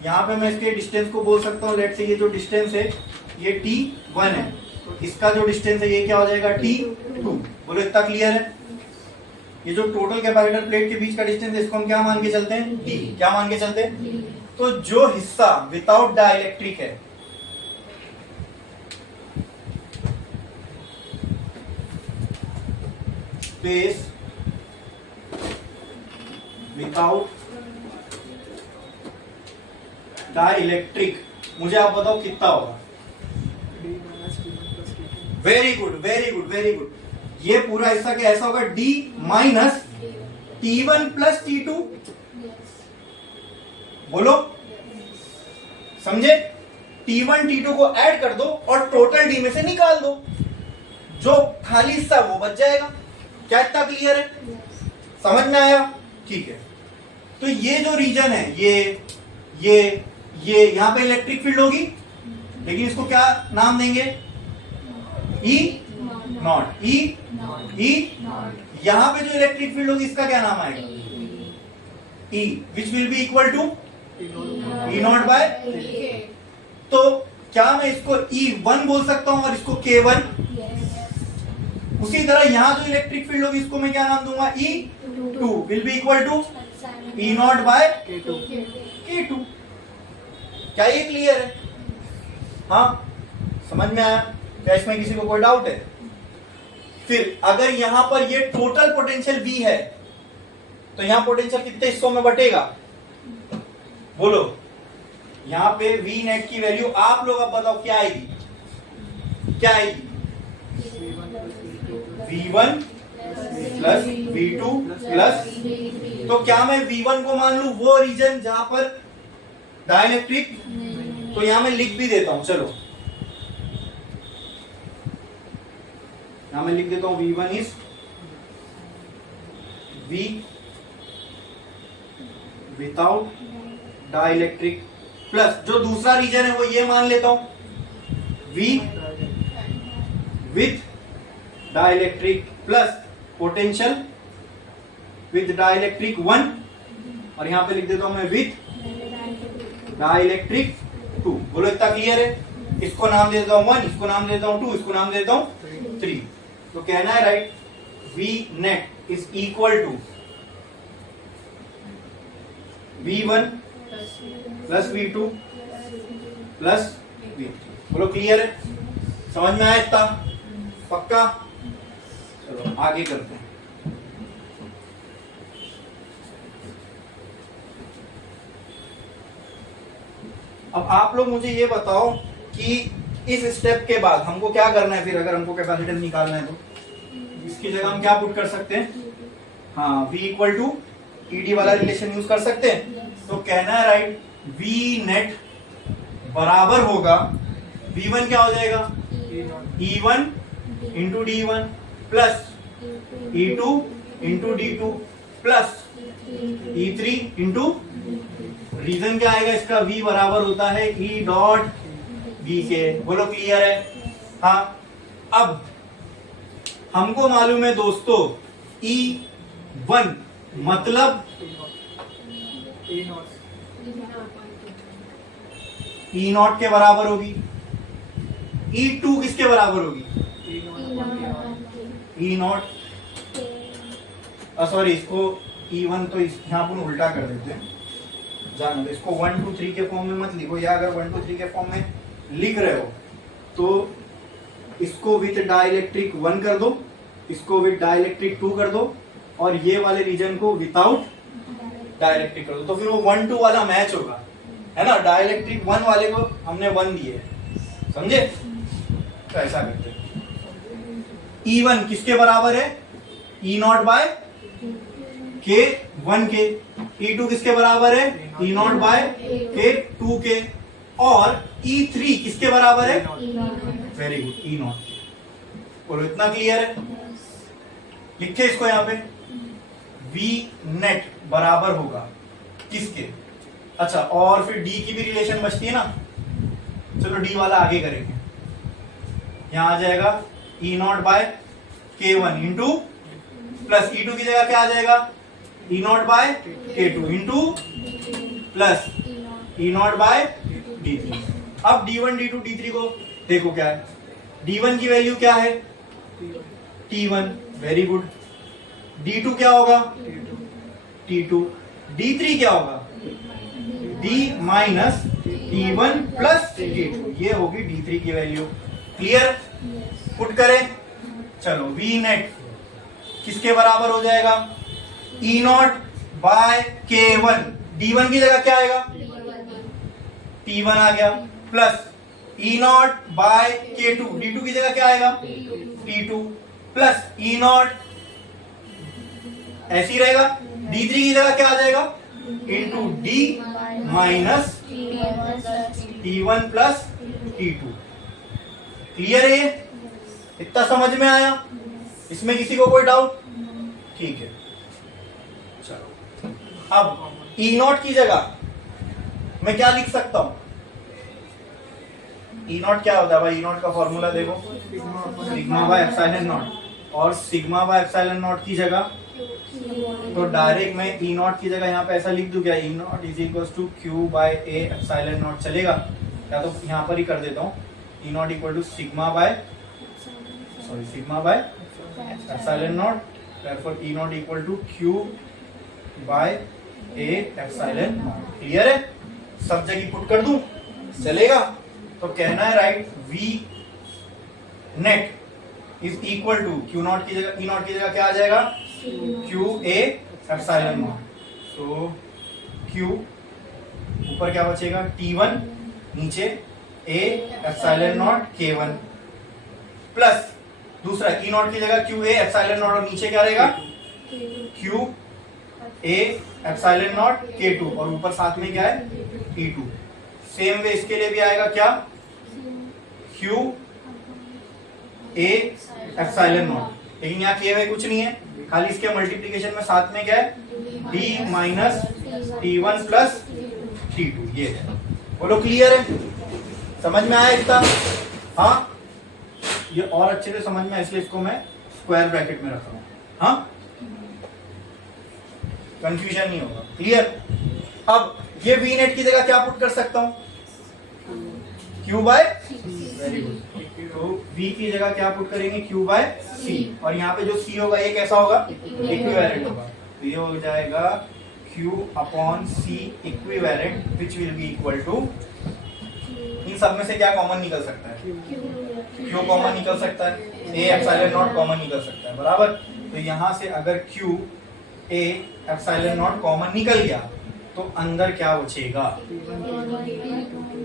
यहाँ पे मैं इसके डिस्टेंस को बोल सकता हूँ, लेट से ये जो डिस्टेंस है ये T1 है, तो इसका जो डिस्टेंस है ये क्या हो जाएगा, T2। बोलो इतना क्लियर है? ये जो टोटल कैपेसिटर प्लेट के बीच का डिस्टेंस है, इसको हम क्या मान के चलते हैं, D। क्या मान के चलते हैं? तो जो हिस्सा विदाउट डाइलेक्ट्रिक है, स्पेस विदाउट डाइलेक्ट्रिक, मुझे आप बताओ कितना होगा? Very good, very good, very good. ये पूरा हिस्सा क्या ऐसा होगा, D minus T1 plus T2, बोलो, समझे? T1 T2 को ऐड कर दो और टोटल D में से निकाल दो, जो खाली हिस्सा वो बच जाएगा। क्या इतना क्लियर है? समझ में आया? ठीक है। तो ये जो रीजन है, ये यहां पे इलेक्ट्रिक फील्ड होगी, लेकिन इसको क्या नाम देंगे? E not. E यहां पे जो इलेक्ट्रिक फील्ड होगी इसका क्या नाम आएगा? E, which will be equal to E naught by. तो क्या मैं इसको E1 बोल सकता हूं और इसको K1? उसी तरह यहां जो इलेक्ट्रिक फील्ड होगी इसको मैं क्या नाम दूंगा? E2 will be equal to E naught by K2। क्या ये क्लियर है? हाँ, समझ में आया? क्या इसमें किसी को कोई डाउट है? फिर अगर यहां पर ये टोटल पोटेंशियल V है, तो यहां पोटेंशियल कितने हिस्सों में बटेगा? बोलो, यहां पे V नेट की वैल्यू आप लोग अब बताओ क्या आएगी? क्या आएगी? V1 प्लस V2 प्लस, तो क्या मैं V1 को मान लू वो रीजन जहां पर डाइलेक्ट्रिक? तो यहां मैं लिख भी देता हूं, चलो यहां मैं लिख देता हूं V1 is V without dielectric plus, जो दूसरा रीजन है वो ये मान लेता हूं V with dielectric plus potential with dielectric 1, और यहां पे लिख देता हूं मैं विथ डाइलेक्ट्रिक 2। बोलो, इतना क्लियर है? इसको नाम दे देता हूं 1, इसको नाम दे देता हूं 2, इसको नाम दे देता हूं 3। तो कहना है right, V net is equal to V1 plus V2 plus V3। बोलो, क्लियर है? समझ में आया इतना? पक्का? चलो आगे करते हैं। अब आप लोग मुझे ये बताओ कि इस स्टेप के बाद हमको क्या करना है? फिर अगर हमको कैपेसिटेंस निकालना है तो इसकी जगह हम क्या पुट कर सकते हैं? हाँ, V इक्वल टू ED वाला रिलेशन यूज कर सकते हैं। तो कहना है राइट, V नेट बराबर होगा, V1 क्या हो जाएगा? E1 into D1 plus E2 into D2 plus E3 into, reason क्या आएगा इसका? V बराबर होता है E डॉट V के। बोलो, क्लियर है? हाँ, अब हमको मालूम है दोस्तों E1 मतलब E नॉट के बराबर होगी। E2 किसके बराबर होगी? E नॉट, सॉरी, इसको E1 तो यहाँ पर उल्टा कर देते हैं, जान दो। इसको 1 2 3 के फॉर्म में मत लिखो, या अगर 1 2 3 के फॉर्म में लिख रहे हो तो इसको विथ डाइलेक्ट्रिक 1 कर दो, इसको विथ डाइलेक्ट्रिक 2 कर दो, और ये वाले रीजन को विदाउट डाइलेक्ट्रिक कर दो, तो फिर वो 1 2 वाला मैच होगा, है ना? डाइलेक्ट्रिक 1 वाले को हमने 1 दिए, समझे? तो ऐसा करते हैं। E1 किसके बराबर है? E नॉट बाय K 1 के। E2 किसके बराबर है? E नॉट बाय K 2 के। और E3 किसके बराबर है? Very good, E not. बोलो, इतना क्लियर है? लिखे इसको यहाँ पे, V नेट बराबर होगा किसके? अच्छा, और फिर D की भी रिलेशन बचती है ना, चलो D वाला आगे करेंगे। यहां आ जाएगा E naught by K1 into plus E2 की जगह क्या आ जाएगा? E naught by K2 into plus E naught by D3। अब D1 D2 D3 को देखो क्या है। D1 की वैल्यू क्या है? T1, very good. D2 क्या होगा? T2। D3 क्या होगा? D minus T1 plus T2, ये होगी D3 की वैल्यू। क्लियर? पुट करें, चलो V नेट किसके बराबर हो जाएगा? E naught by K1। D1 की जगह क्या आएगा? T1 आ गया, plus E naught by K2। D2 की जगह क्या आएगा? T2 प्लस E नॉट, ऐसे ही रहेगा। D3 की जगह क्या आ जाएगा? Into D minus T1 plus T2। Clear है ये? इतना समझ में आया? इसमें किसी को कोई डाउट? ठीक है, चलो अब E0 की जगह मैं क्या लिख सकता हूं? E0 क्या होता है भाई? E0 का फॉर्मूला देखो, सिग्मा बाय एप्सिलॉन नॉट। और सिग्मा बाय एप्सिलॉन नॉट की जगह तो डायरेक्ट मैं E0 की जगह यहाँ पे ऐसा लिख दूं क्या? E0 is equal to Q by A epsilon naught चलेगा? या तो यहाँ पर ही कर देता हूँ, E0 equal to sigma by epsilon naught, therefore E0 equal to Q by A epsilon naught. Clear है? सब जगह पुट कर दूं, चलेगा? तो कहना है right V net is equal to Q0 की जगह E0 की जगह क्या आ जाएगा? Q A epsilon not. So Q ऊपर क्या बचेगा? T1, नीचे A epsilon not K1 plus दूसरा E0 की जगह Q A एप्सिलॉन नॉट और नीचे क्या रहेगा? Q A epsilon naught K2 और ऊपर साथ में क्या है? T2। सेम वे इसके लिए भी आएगा क्या? Q A एप्सिलॉन नॉट, लेकिन यहाँ किए हुए कुछ नहीं है, खाली इसके मल्टीप्लिकेशन में साथ में क्या है? D minus T1 plus T2। ये है, बोलो क्लियर है? समझ में आया इतना? हाँ, ये और अच्छे से समझ में आया, इसलिए इसको मैं स्क्वायर ब्रैकेट में रख रहा हूं। हाँ, कंफ्यूजन नहीं होगा। क्लियर? अब ये V नेट की जगह क्या पुट कर सकता हूं? Q by, very good. तो V की जगह क्या पुट करेंगे? Q बाय C, और यहाँ पे जो C होगा ये कैसा होगा? इक्विवेलेंट होगा। तो ये हो जाएगा Q upon C equivalent which will be equal to, इन सब में से क्या कॉमन निकल सकता है? Q कॉमन निकल सकता है, A एप्सिलॉन नॉट कॉमन निकल सकता है, बराबर? तो यहाँ से अगर Q A epsilon not common निकल गया तो अंदर क्या बचेगा?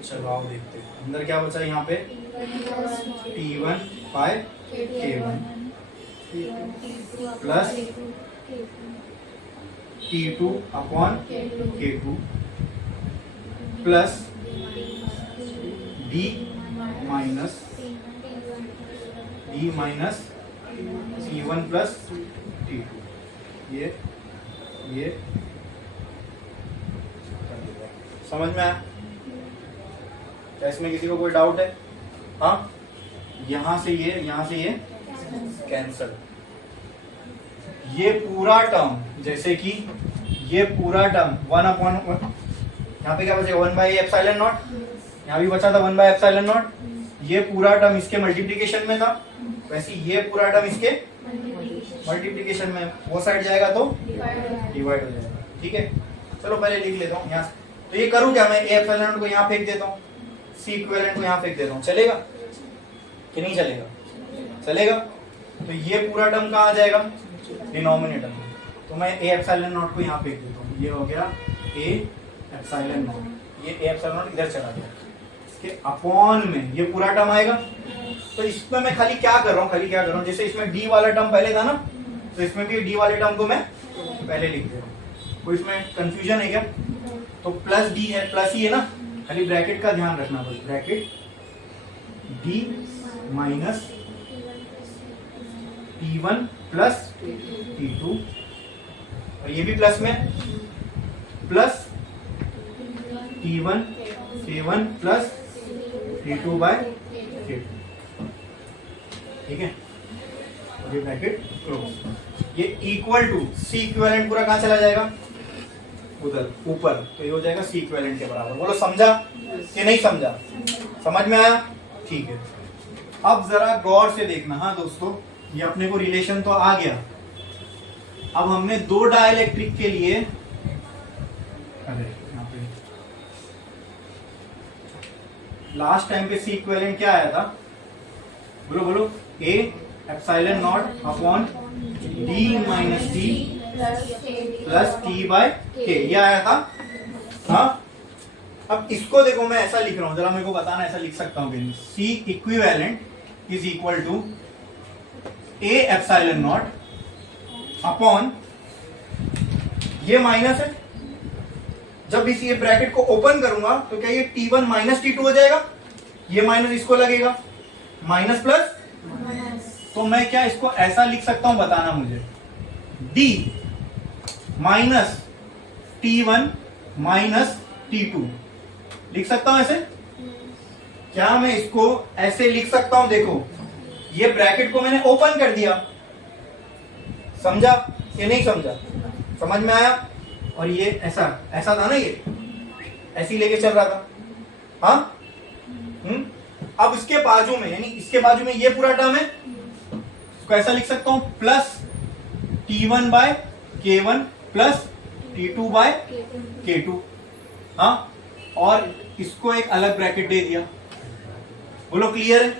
चलो आओ देखते हैं, अंदर क्या बचा यहाँ पे? T1 by K1 plus T2 upon K2 plus D minus T1 plus T2। ये समझ में आया? क्या इसमें किसी को कोई डाउट है? हाँ, यहां से ये कैंसल। ये पूरा टर्म, जैसे कि ये पूरा टर्म 1 अपॉन, यहाँ पे क्या बचेगा? 1 बाई एप्सिलॉन नॉट, यहाँ भी बचा था 1 बाई एप्सिलॉन नॉट। ये पूरा टर्म इसके मल्टीप्लिकेशन में था, वैसे ये पूरा टर्म इसके मल्टीप्लिकेशन में, वो साइड जाएगा तो डिवाइड हो जाएगा। ठीक है, चलो पहले लिख लेता हूँ यहाँ से। तो ये करूँ क्या मैं? A एप्सिलॉन नॉट को यहाँ फेंक देता हूँ, C इक्विवेलेंट को यहाँ फेंक देता हूँ, चलेगा कि नहीं चलेगा? चलेगा। तो ये पूरा टर्म कहाँ आ जाएगा? डिनोमिनेटर में। तो मैं A एप्सिलॉन नॉट को यहाँ फेंक देता हूँ, ये हो गया A एप्सिलॉन नॉट, ये A एप्सिलॉन नॉट इधर चला गया, इसके अपॉन में ये पूरा टर्म आएगा। तो इसमें मैं खाली क्या कर रहा हूँ, जैसे इसमें D वाला टर्म पहले था ना, तो इसमें भी D वाले टर्म को मैं पहले लिख दे रहा हूँ। कोई इसमें कंफ्यूजन है क्या? तो प्लस D है, प्लस ही है ना, खाली ब्रैकेट का ध्यान रखना बस, bracket D minus T1 plus T2, और ये भी प्लस में, plus T1 K1 plus T2 by K2। ठीक है, और ये ब्रैकेट क्लोज। ये इक्वल टू C इक्विवेलेंट पूरा कहाँ चला जाएगा? उधर ऊपर, तो ये हो जाएगा C इक्विवेलेंट के बराबर। बोलो समझा कि नहीं समझा? समझ में आया? ठीक है, अब जरा गौर से देखना। हाँ दोस्तों, ये अपने को रिलेशन तो आ गया। अब हमने दो डाइलेक्ट्रिक के लिए, अरे यहाँ पे लास्ट टाइम पे C इक्विवेलेंट क्या आया था? बोलो बोलो, A epsilon not upon D minus T plus T by K, ये आया था। हाँ, अब इसको देखो, मैं ऐसा लिख रहा हूं, जरा मेरे को बताना ऐसा लिख सकता हूं कि नहीं? C equivalent is equal to A epsilon not upon, ये माइनस है, जब इस ये ब्रैकेट को ओपन करूंगा तो क्या ये T1 माइनस T2 हो जाएगा, ये माइनस इसको लगेगा, माइनस प्लस, तो मैं क्या इसको ऐसा लिख सकता हूं, बताना मुझे, D minus T1 minus T2 लिख सकता हूं ऐसे? क्या मैं इसको ऐसे लिख सकता हूं? देखो ये ब्रैकेट को मैंने ओपन कर दिया, समझा ये नहीं समझा, समझ में आया? और ये ऐसा ऐसा था ना, ये ऐसे ही लेके चल रहा था, हाँ। अब इसके बाजू में, यानी इसके बाजू में ये पूरा टर्म है, इसको ऐसा लिख सकता हूं, plus T1 by K1 plus T2 by K2, हाँ। और इसको एक अलग ब्रैकेट दे दिया, बोलो क्लियर है?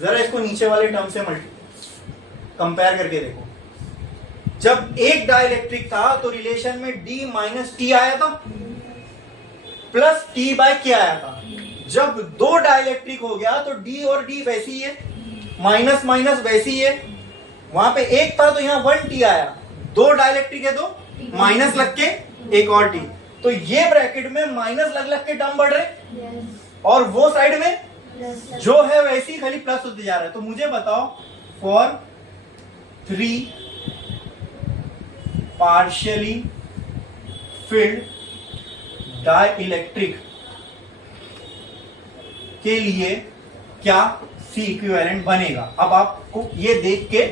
जरा इसको नीचे वाले टर्म से कंपेयर करके देखो। जब एक डाइलेक्ट्रिक था तो रिलेशन में D माइनस T आया था, प्लस T बाय K आया था। जब दो डाइलेक्ट्रिक हो गया तो D और D वैसी ही है, माइनस माइनस वैसी ही है। वहां पे एक था तो यहाँ 1T आया, दो डाइलेक्ट्रिक है तो माइनस लग के एक और T, तो ये ब्रैकेट में माइनस लग लग के टर्म बढ़ रहे, और वो साइड में जो है वैसी खाली प्लस होते जा रहा है। तो मुझे बताओ, फॉर 3 पार्शियली फिल्ड डाइलेक्ट्रिक के लिए क्या C इक्विवेलेंट बनेगा? अब आपको ये देख के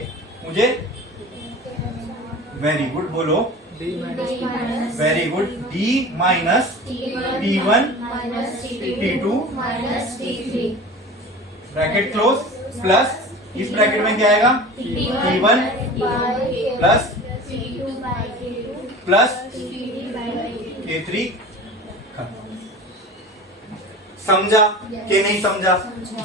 मुझे, वेरी गुड, बोलो very good, D minus T1 T2 bracket close, plus इस ब्रैकेट में क्या आएगा, T1 प्लस प्लस K3। समझा कि नहीं समझा?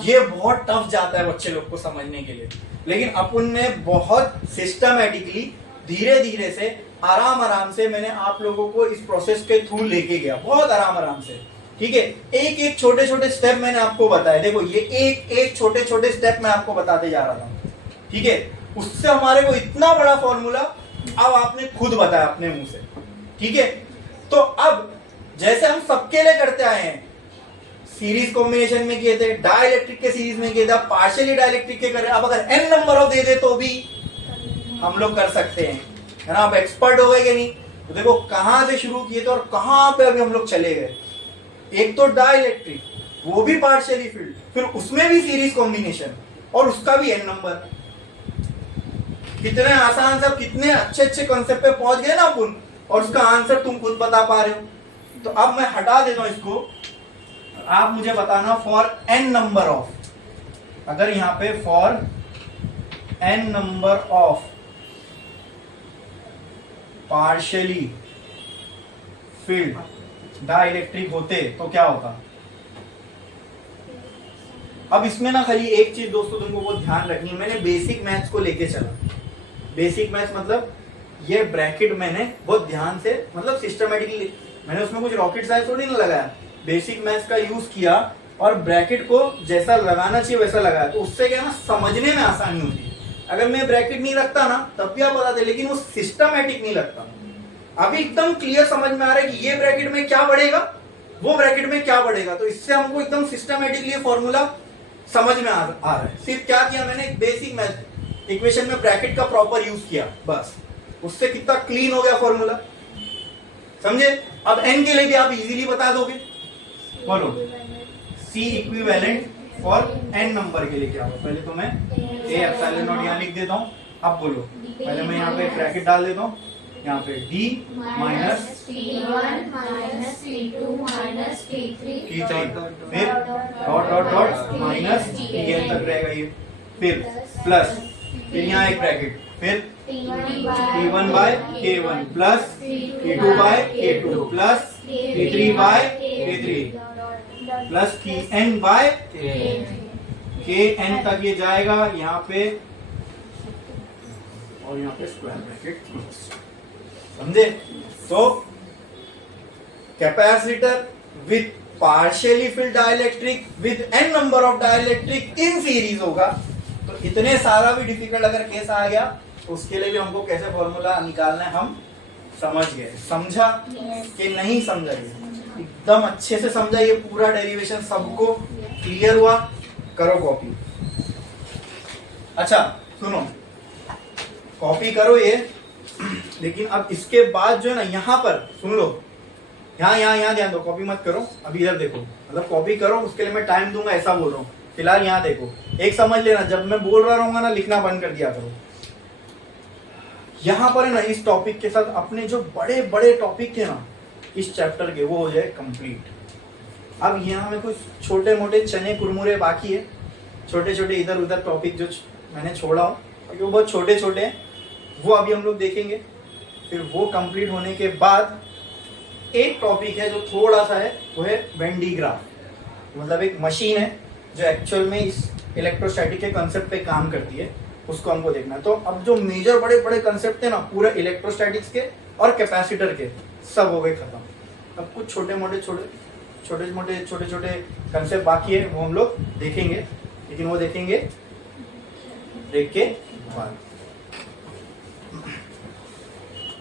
ये बहुत टफ जाता है बच्चे लोग को समझने के लिए, लेकिन अपन ने बहुत सिस्टमैटिकली धीरे धीरे से आराम आराम से मैंने आप लोगों को इस प्रोसेस के थ्रू लेके गया, बहुत आराम आराम से, ठीक है। एक एक छोटे छोटे स्टेप मैंने आपको बताए, देखो ये एक एक छोटे छोटे स्टेप मैं आपको बताते जा रहा था, ठीक है। उससे हमारे को इतना बड़ा फॉर्मूला अब आपने खुद बताया अपने मुंह से, ठीक है। तो अब जैसे हम सबके लिए करते आए हैं, सीरीज कॉम्बिनेशन में किए थे, डाइलेक्ट्रिक के सीरीज में किए थे, पार्शियली डाइलेक्ट्रिक के कर, अब अगर n नंबर ऑफ दे दे तो भी हम लोग कर सकते हैं, है ना। आप एक्सपर्ट हो गए कि नहीं? तो देखो कहां से शुरू किए थे और कहां पे अभी हम लोग चले गए। एक तो डाइलेक्ट्रिक, वो भी पार्शियली फील्ड, फिर उसमें भी सीरीज कॉम्बिनेशन, और उसका भी n नंबर। कितने आसान से, कितने अच्छे अच्छे कॉन्सेप्ट पे पहुंच गए ना अपन, और उसका आंसर तुम खुद बता पा रहे हो। तो अब मैं हटा देता हूं इसको, आप मुझे बताना फॉर n नंबर ऑफ, अगर यहां पे for n number of partially field dielectric होते तो क्या होता। अब इसमें ना खाली एक चीज दोस्तों तुमको बहुत ध्यान रखनी है, मैंने बेसिक मैथ्स को लेके चला। बेसिक मैथ्स मतलब ये ब्रैकेट मैंने बहुत ध्यान से, मतलब सिस्टमैटिकली, मैंने उसमें कुछ रॉकेट साइंस थोड़ी ना लगाया, बेसिक मैथ्स का यूज किया और ब्रैकेट को जैसा लगाना चाहिए वैसा लगाया, तो उससे क्या ना समझने में आसानी होती है। अगर मैं ब्रैकेट नहीं रखता ना तब भी आप बताते, लेकिन वो सिस्टमैटिक नहीं लगता। अभी एकदम क्लियर समझ में आ रहा है कि ये ब्रैकेट में क्या बढ़ेगा, वो ब्रैकेट में क्या बढ़ेगा, तो इससे हमको एकदम सिस्टमैटिकली फॉर्मूला समझ में आ रहा है। सिर्फ क्या किया मैंने, बेसिक मैथ इक्वेशन में ब्रैकेट का प्रॉपर यूज किया, बस उससे कितना क्लीन हो गया फॉर्मूला, समझे। अब n के लिए भी आप इजीली बता दोगे, बोलो C equivalent for n number के लिए क्या होगा। पहले तो मैं a एप्सिलॉन नॉट यहाँ लिख देता हूँ, अब बोलो, पहले मैं यहाँ पे ब्रैकेट डाल देता हूँ, यहाँ पे D minus T1 minus T2 minus T3 फिर dot dot dot minus Tn तक रहेगा ये, फिर प्लस, फिर यहाँ एक ब्रैकेट, फिर T1 by K1 plus T2 by K2 plus T3 by K3 plus Tn by Kn तक ये जाएगा यहाँ पे, और यहाँ पे स्क्वायर ब्रैकेट क्लोज, समझे। तो capacitor with partially field dielectric with n number of dielectric in series होगा, तो इतने सारा भी डिफिकल्ट अगर केस आ गया उसके लिए भी हमको कैसे फॉर्मूला निकालना है हम समझ गए? समझा Yes. कि नहीं समझा? ये एकदम अच्छे से समझा? ये पूरा डेरिवेशन सबको क्लियर हुआ? करो कॉपी। अच्छा सुनो, कॉपी करो ये, लेकिन अब इसके बाद जो है ना, यहाँ पर सुन लो, यहाँ ध्यान दो, कॉपी मत करो, अभी इधर देखो। मतलब कॉपी करो, उसके लिए मैं टाइम दूंगा ऐसा बोल रहा हूँ। फिलहाल यहाँ देखो, एक समझ लेना, जब मैं बोल रहा रहूंगा ना, लिखना बंद कर दिया करो। यहाँ पर है ना, इस टॉपिक के साथ अपने जो बड़े बड़े टॉपिक थे ना इस चैप्टर के, वो हो जाए कंप्लीट। अब यहाँ में कुछ छोटे मोटे चने कुरमुरे बाकी है, छोटे छोटे इधर उधर टॉपिक जो मैंने छोड़ा हूँ, क्योंकि वो बहुत छोटे छोटे हैं, वो अभी हम लोग देखेंगे। फिर वो कंप्लीट होने के बाद एक टॉपिक है जो थोड़ा सा है, वो है वेन डी ग्राफ। मतलब एक मशीन है जो एक्चुअल में इस इलेक्ट्रोस्टैटिक के कंसेप्ट पे काम करती है, उसको हमको देखना है। तो अब जो मेजर बड़े बड़े कंसेप्ट थे ना पूरे इलेक्ट्रोस्टैटिक्स के और कैपेसिटर के, सब हो गए खत्म। अब कुछ छोटे मोटे कंसेप्ट बाकी है, वो हम लोग देखेंगे, लेकिन वो देखेंगे ब्रेक के बाद।